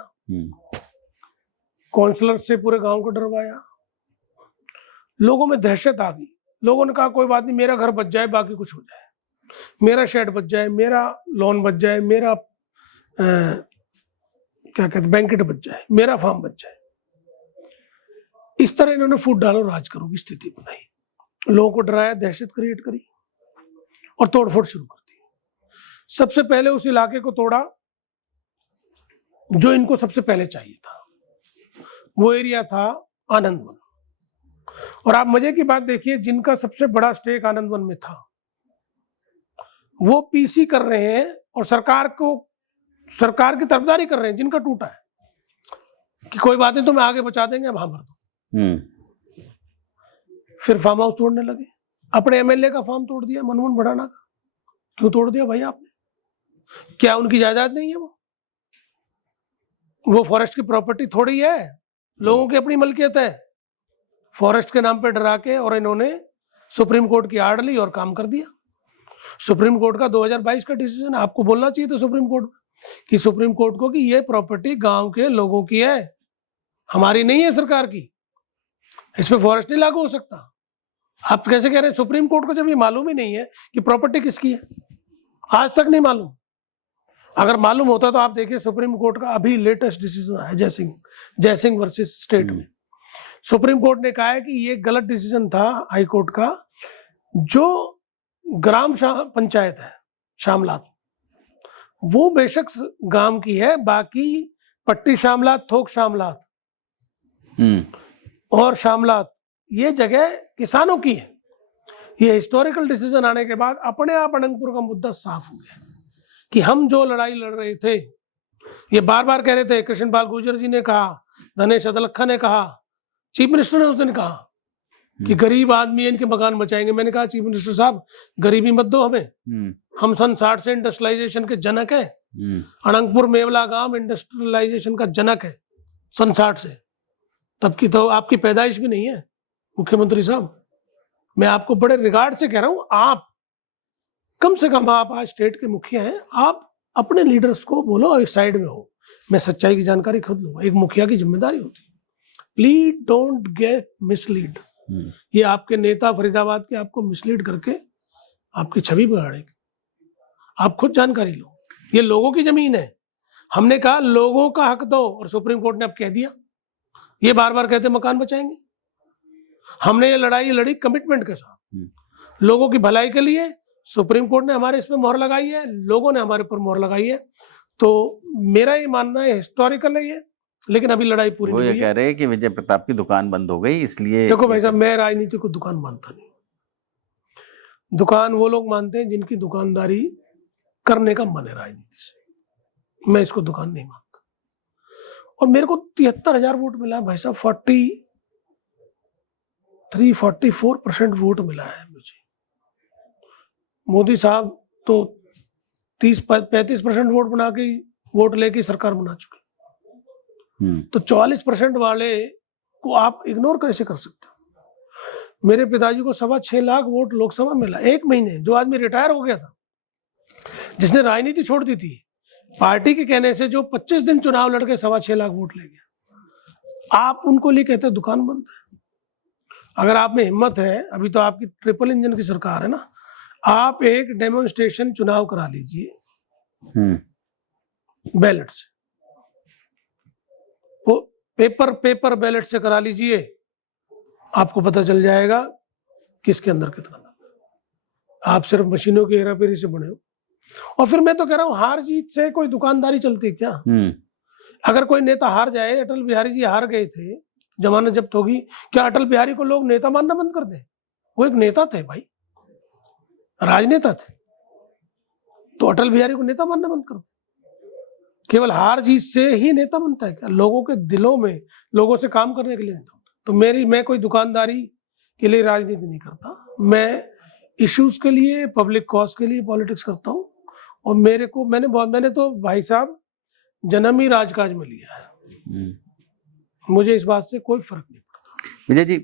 काउंसिलर से पूरे गांव को डरवाया। लोगों में दहशत आ गई। लोगों ने कहा कोई बात नहीं, मेरा घर बच जाए, बाकी कुछ हो जाए, मेरा शेड बच जाए, मेरा लॉन बच जाए, मेरा क्या कहते बैंकेट बच जाए, मेरा फार्म बच जाए। इस तरह इन्होंने फूट डालो राज करो की स्थिति बनाई। लोगों को डराया, दहशत क्रिएट करी और तोड़फोड़ शुरू कर दी। सबसे पहले उस इलाके को तोड़ा जो इनको सबसे पहले चाहिए था। वो एरिया था आनंदवन। और आप मजे की बात देखिए, जिनका सबसे बड़ा स्टेक आनंदवन में था, वो पीसी कर रहे हैं और सरकार की तरफदारी कर रहे हैं जिनका टूटा है, कि कोई बात नहीं, तुम्हें आगे बचा देंगे, अब हाँ भर दो। फिर फार्म हाउस तोड़ने लगे। अपने एमएलए का फार्म तोड़ दिया, मनमोहन भड़ाना का। क्यों तोड़ दिया भाई आपने? क्या उनकी जायदाद नहीं है? वो फॉरेस्ट की प्रॉपर्टी थोड़ी है, लोगों की अपनी मलकियत है। फॉरेस्ट के नाम पे डरा के और इन्होंने सुप्रीम कोर्ट की आड़ ली और काम कर दिया। सुप्रीम कोर्ट का 2022 का डिसीजन, आपको बोलना चाहिए था सुप्रीम कोर्ट कि सुप्रीम कोर्ट को कि ये प्रॉपर्टी गांव के लोगों की है, हमारी नहीं है, सरकार की। इस पे फॉरेस्ट नहीं लागू हो सकता। आप कैसे कह रहे हैं? सुप्रीम कोर्ट को जब ये मालूम ही नहीं है कि प्रॉपर्टी किसकी है, आज तक नहीं मालूम। अगर मालूम होता तो आप देखिए, सुप्रीम कोर्ट का अभी लेटेस्ट डिसीजन है जयसिंह वर्सेस स्टेट में। सुप्रीम कोर्ट ने कहा है कि ये गलत डिसीजन था हाई कोर्ट का। जो ग्राम पंचायत है शामलात, वो बेशक गांव की है, बाकी पट्टी शामलात, थोक शामलात और शामलात, ये जगह किसानों की है। ये हिस्टोरिकल डिसीजन आने के बाद अपने आप अनंतपुर का मुद्दा साफ हो गया कि हम जो लड़ाई लड़ रहे थे, ये बार बार कह रहे थे। कृष्णपाल गुर्जर जी ने कहा, धनेश अदलखा ने कहा, चीफ मिनिस्टर ने उस दिन कहा कि गरीब आदमी इनके मकान बचाएंगे। मैंने कहा चीफ मिनिस्टर साहब, गरीबी मत दो हमें, हम सन 60 से इंडस्ट्रियलाइजेशन के जनक है। अनंतपुर मेवला गांव इंडस्ट्रियलाइजेशन का जनक है सन 60 से, तब की तो आपकी पैदाइश भी नहीं है मुख्यमंत्री साहब। मैं आपको बड़े रिगार्ड से कह रहा हूं, आप कम से कम, आप आज स्टेट के मुखिया हैं, आप अपने लीडर्स को बोलो एक साइड में हो, मैं सच्चाई की जानकारी खुद लूंगा। एक मुखिया की जिम्मेदारी होती है। Please don't get mislead. ये आपके नेता फरीदाबाद के आपको मिसलीड करके आपकी छवि बिगाड़ेंगे। आप खुद जानकारी लो, ये लोगों की जमीन है। हमने कहा लोगों का हक दो और सुप्रीम कोर्ट ने अब कह दिया। ये बार बार कहते मकान बचाएंगे। हमने ये लड़ाई लड़ी कमिटमेंट के साथ, लोगों की भलाई के लिए। सुप्रीम कोर्ट ने हमारे इसमें मोहर लगाई है, लोगों ने हमारे ऊपर मोहर लगाई है। तो मेरा ये मानना है हिस्टोरिकल है ये, लेकिन अभी लड़ाई पूरी नहीं हुई है। कह रहे हैं कि विजय प्रताप की दुकान बंद हो गई, इसलिए। देखो भाई साहब, मैं राजनीति को दुकान मानता नहीं। दुकान वो लोग मानते हैं जिनकी दुकानदारी करने का मन है राजनीति से। मैं इसको दुकान नहीं मानता। और मेरे को 73,000 वोट मिला है भाई साहब, 43-44% वोट मिला है मुझे। मोदी साहब तो 30-35% वोट बना के वोट लेके सरकार बना चुके। तो 44% वाले को आप इग्नोर कैसे कर सकते हो? मेरे पिताजी को 6.25 लाख वोट लोकसभा मिला 1 महीने। जो आदमी रिटायर हो गया था, जिसने राजनीति छोड़ दी थी, पार्टी के कहने से जो 25 दिन चुनाव लड़के 6.25 लाख वोट ले गया। आप उनको लिए कहते हैं दुकान बंद है। अगर आप में हिम्मत है, अभी तो आपकी ट्रिपल इंजन की सरकार है ना, आप एक डेमोन्स्ट्रेशन चुनाव करा लीजिए बैलेट से, वो पेपर बैलेट से करा लीजिए, आपको पता चल जाएगा किसके अंदर कितना। आप सिर्फ मशीनों की हेराफेरी से बने हो। और फिर मैं तो कह रहा हूं, हार जीत से कोई दुकानदारी चलती है क्या? अगर कोई नेता हार जाए, अटल बिहारी जी हार गए थे, जमानत जब्त होगी, क्या अटल बिहारी को लोग नेता मानना बंद कर दें? वो एक नेता थे भाई, राजनेता थे, तो अटल बिहारी को नेता मानना बंद कर दें? केवल हार जीत से ही नेता बनता है क्या? लोगों के दिलों में, लोगों से काम करने के लिए नेता होता। तो मैं कोई दुकानदारी के लिए राजनीति नहीं करता, मैं इश्यूज के लिए, पब्लिक कॉज के लिए पॉलिटिक्स करता हूँ। और मैंने तो भाई साहब जन्म ही राजकाज में लिया है, मुझे इस बात से कोई फर्क नहीं पड़ता। विजय जी,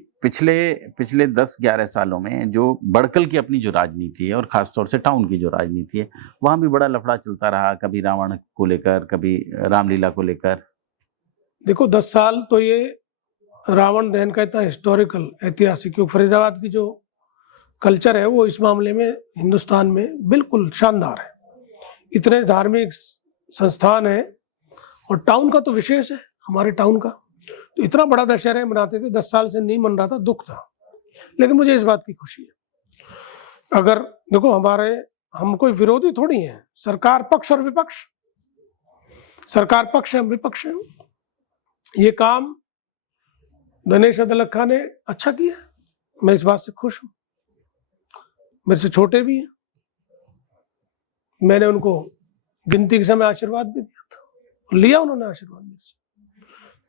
पिछले 10-11 सालों में जो बड़कल की अपनी जो राजनीति है, और खासतौर से टाउन की जो राजनीति है, वहां भी बड़ा लफड़ा चलता रहा, कभी रावण को लेकर, कभी रामलीला को लेकर। देखो 10 साल तो ये रावण दहन का इतना हिस्टोरिकल, ऐतिहासिक, क्योंकि फरीदाबाद की जो कल्चर है वो इस मामले में हिंदुस्तान में बिल्कुल शानदार है। इतने धार्मिक संस्थान है, और टाउन का तो विशेष है, हमारे टाउन का तो इतना बड़ा दशहरा मनाते थे। 10 साल से नहीं मन रहा था, दुख था, लेकिन मुझे इस बात की खुशी है। अगर देखो, हम कोई विरोधी थोड़ी हैं, सरकार पक्ष और विपक्ष, सरकार पक्ष है, विपक्ष है। ये काम दिनेश अदलखा ने अच्छा किया, मैं इस बात से खुश हूं। मेरे से छोटे भी हैं, मैंने उनको गिनती के समय आशीर्वाद भी दिया था, लिया उन्होंने आशीर्वाद मेरे से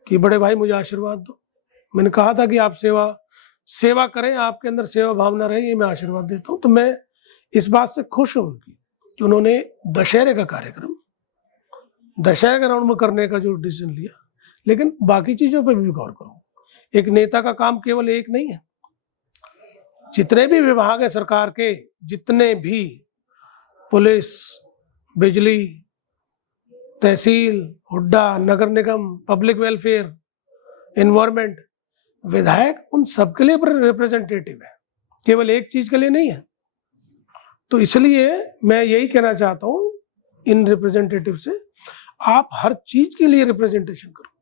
कि बड़े भाई मुझे आशीर्वाद दो। मैंने कहा था कि आप सेवा करें, आपके अंदर सेवा भावना रहे, ये मैं आशीर्वाद देता हूँ। तो मैं इस बात से खुश हूं उनकी कि उन्होंने दशहरे का कार्यक्रम दशहरे के राउंड में करने का जो डिसीजन लिया। लेकिन बाकी चीजों पर भी गौर करो, एक नेता का काम केवल एक नहीं है। जितने भी विभाग है सरकार के, जितने भी पुलिस, बिजली, तहसील, हुड्डा, नगर निगम, पब्लिक वेलफेयर, एनवायरमेंट, विधायक, उन सबके लिए रिप्रेजेंटेटिव है, केवल एक चीज के लिए नहीं है। तो इसलिए मैं यही कहना चाहता हूं इन रिप्रेजेंटेटिव से, आप हर चीज के लिए रिप्रेजेंटेशन करो,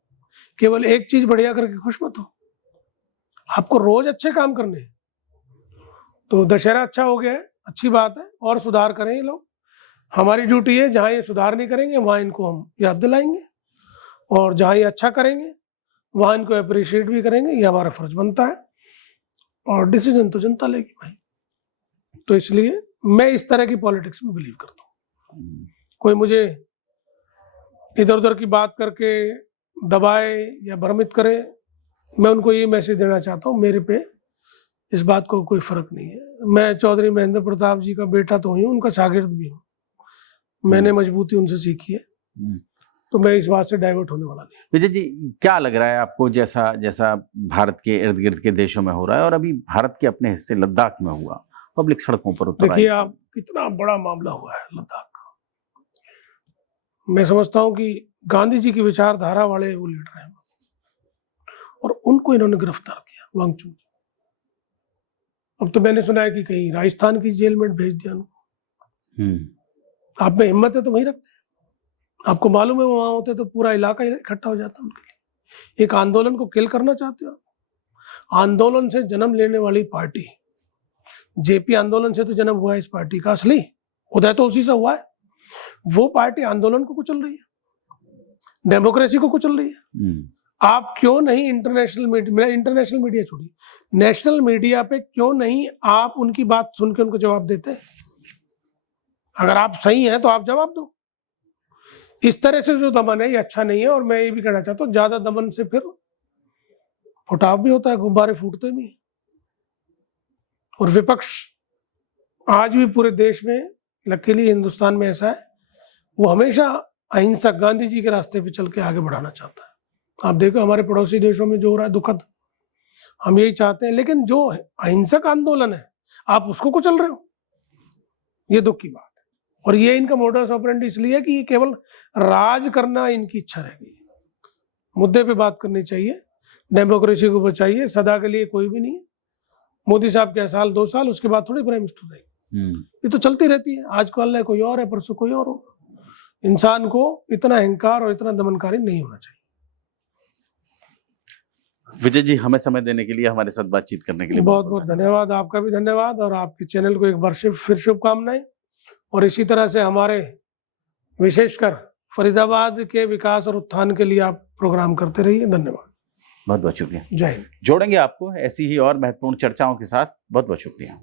केवल एक चीज बढ़िया करके खुश मत हो। आपको रोज अच्छे काम करने हैं। तो दशहरा अच्छा हो गया है, अच्छी बात है, और सुधार करें ये लोग। हमारी ड्यूटी है, जहां ये सुधार नहीं करेंगे वहां इनको हम याद दिलाएंगे, और जहां ये अच्छा करेंगे वहां इनको अप्रिशिएट भी करेंगे, ये हमारा फर्ज बनता है। और डिसीजन तो जनता लेगी भाई। तो इसलिए मैं इस तरह की पॉलिटिक्स में बिलीव करता हूँ। कोई मुझे इधर उधर की बात करके दबाए या भ्रमित करे, मैं उनको ये मैसेज देना चाहता हूँ, मेरे पे इस बात को कोई फर्क नहीं है। मैं चौधरी महेंद्र प्रताप जी का बेटा तो हूँ, उनका शागिर्द भी हूँ, मैंने मजबूती उनसे सीखी है, तो मैं इस बात से डाइवर्ट होने वाला नहीं। विजय जी, क्या लग रहा है आपको, जैसा भारत के इर्द गिर्द के देशों में हो रहा है, और अभी भारत के अपने हिस्से लद्दाख में हुआ, पब्लिक सड़कों पर उतर आई? देखिए आप, कितना बड़ा मामला हुआ है लद्दाख का। मैं समझता हूँ कि गांधी जी की विचारधारा वाले वो लीडर हैं, और उनको इन्होंने गिरफ्तार किया, वांगचुक। अब तो मैंने सुना है कि कहीं राजस्थान की जेल में भेज दिया उनको। आप में हिम्मत है तो वहीं रखते हैं। आपको मालूम है वहां होते तो पूरा इलाका इकट्ठा हो जाता उनके लिए। एक आंदोलन को किल करना चाहते हो? आंदोलन से जन्म लेने वाली पार्टी, जेपी आंदोलन से तो जन्म हुआ है इस पार्टी का, असली उदय तो उसी से हुआ है। वो पार्टी आंदोलन को कुचल रही है, डेमोक्रेसी को कुचल रही है। आप क्यों नहीं इंटरनेशनल मीडिया छोड़िए, नेशनल मीडिया पे क्यों नहीं आप उनकी बात सुन के उनको जवाब देते? अगर आप सही हैं तो आप जवाब दो। इस तरह से जो दमन है ये अच्छा नहीं है। और मैं ये भी कहना चाहता हूँ, ज्यादा दमन से फिर फुटाव भी होता है, गुब्बारे फूटते भी। और विपक्ष आज भी पूरे देश में, लकीली हिंदुस्तान में ऐसा है, वो हमेशा अहिंसक गांधी जी के रास्ते पे चल के आगे बढ़ाना चाहता है। आप देखो हमारे पड़ोसी देशों में जो हो रहा है दुखद, हम यही चाहते हैं, लेकिन जो अहिंसक आंदोलन है आप उसको कुचल रहे हो, ये दुख की बात है। और ये इनका मोडस ऑपरेंडी इसलिए है कि ये केवल राज करना इनकी इच्छा रह गई। मुद्दे पे बात करनी चाहिए, डेमोक्रेसी को बचाइए, सदा के लिए कोई भी नहीं है। मोदी साहब के साल 2 साल, उसके बाद थोड़ी प्राइम मिनिस्टर रहेंगे। ये तो चलती रहती है, आज कल है कोई और है, परसों कोई और हो। इंसान को इतना अहंकार और इतना दमनकारी नहीं होना चाहिए। विजय जी, हमें समय देने के लिए, हमारे साथ बातचीत करने के लिए बहुत बहुत धन्यवाद। आपका भी धन्यवाद, और आपके चैनल को एक बार फिर शुभकामनाएं। और इसी तरह से हमारे विशेषकर फरीदाबाद के विकास और उत्थान के लिए आप प्रोग्राम करते रहिए। धन्यवाद, बहुत बहुत शुक्रिया। जय हिंद। जोड़ेंगे आपको ऐसी ही और महत्वपूर्ण चर्चाओं के साथ। बहुत बहुत शुक्रिया।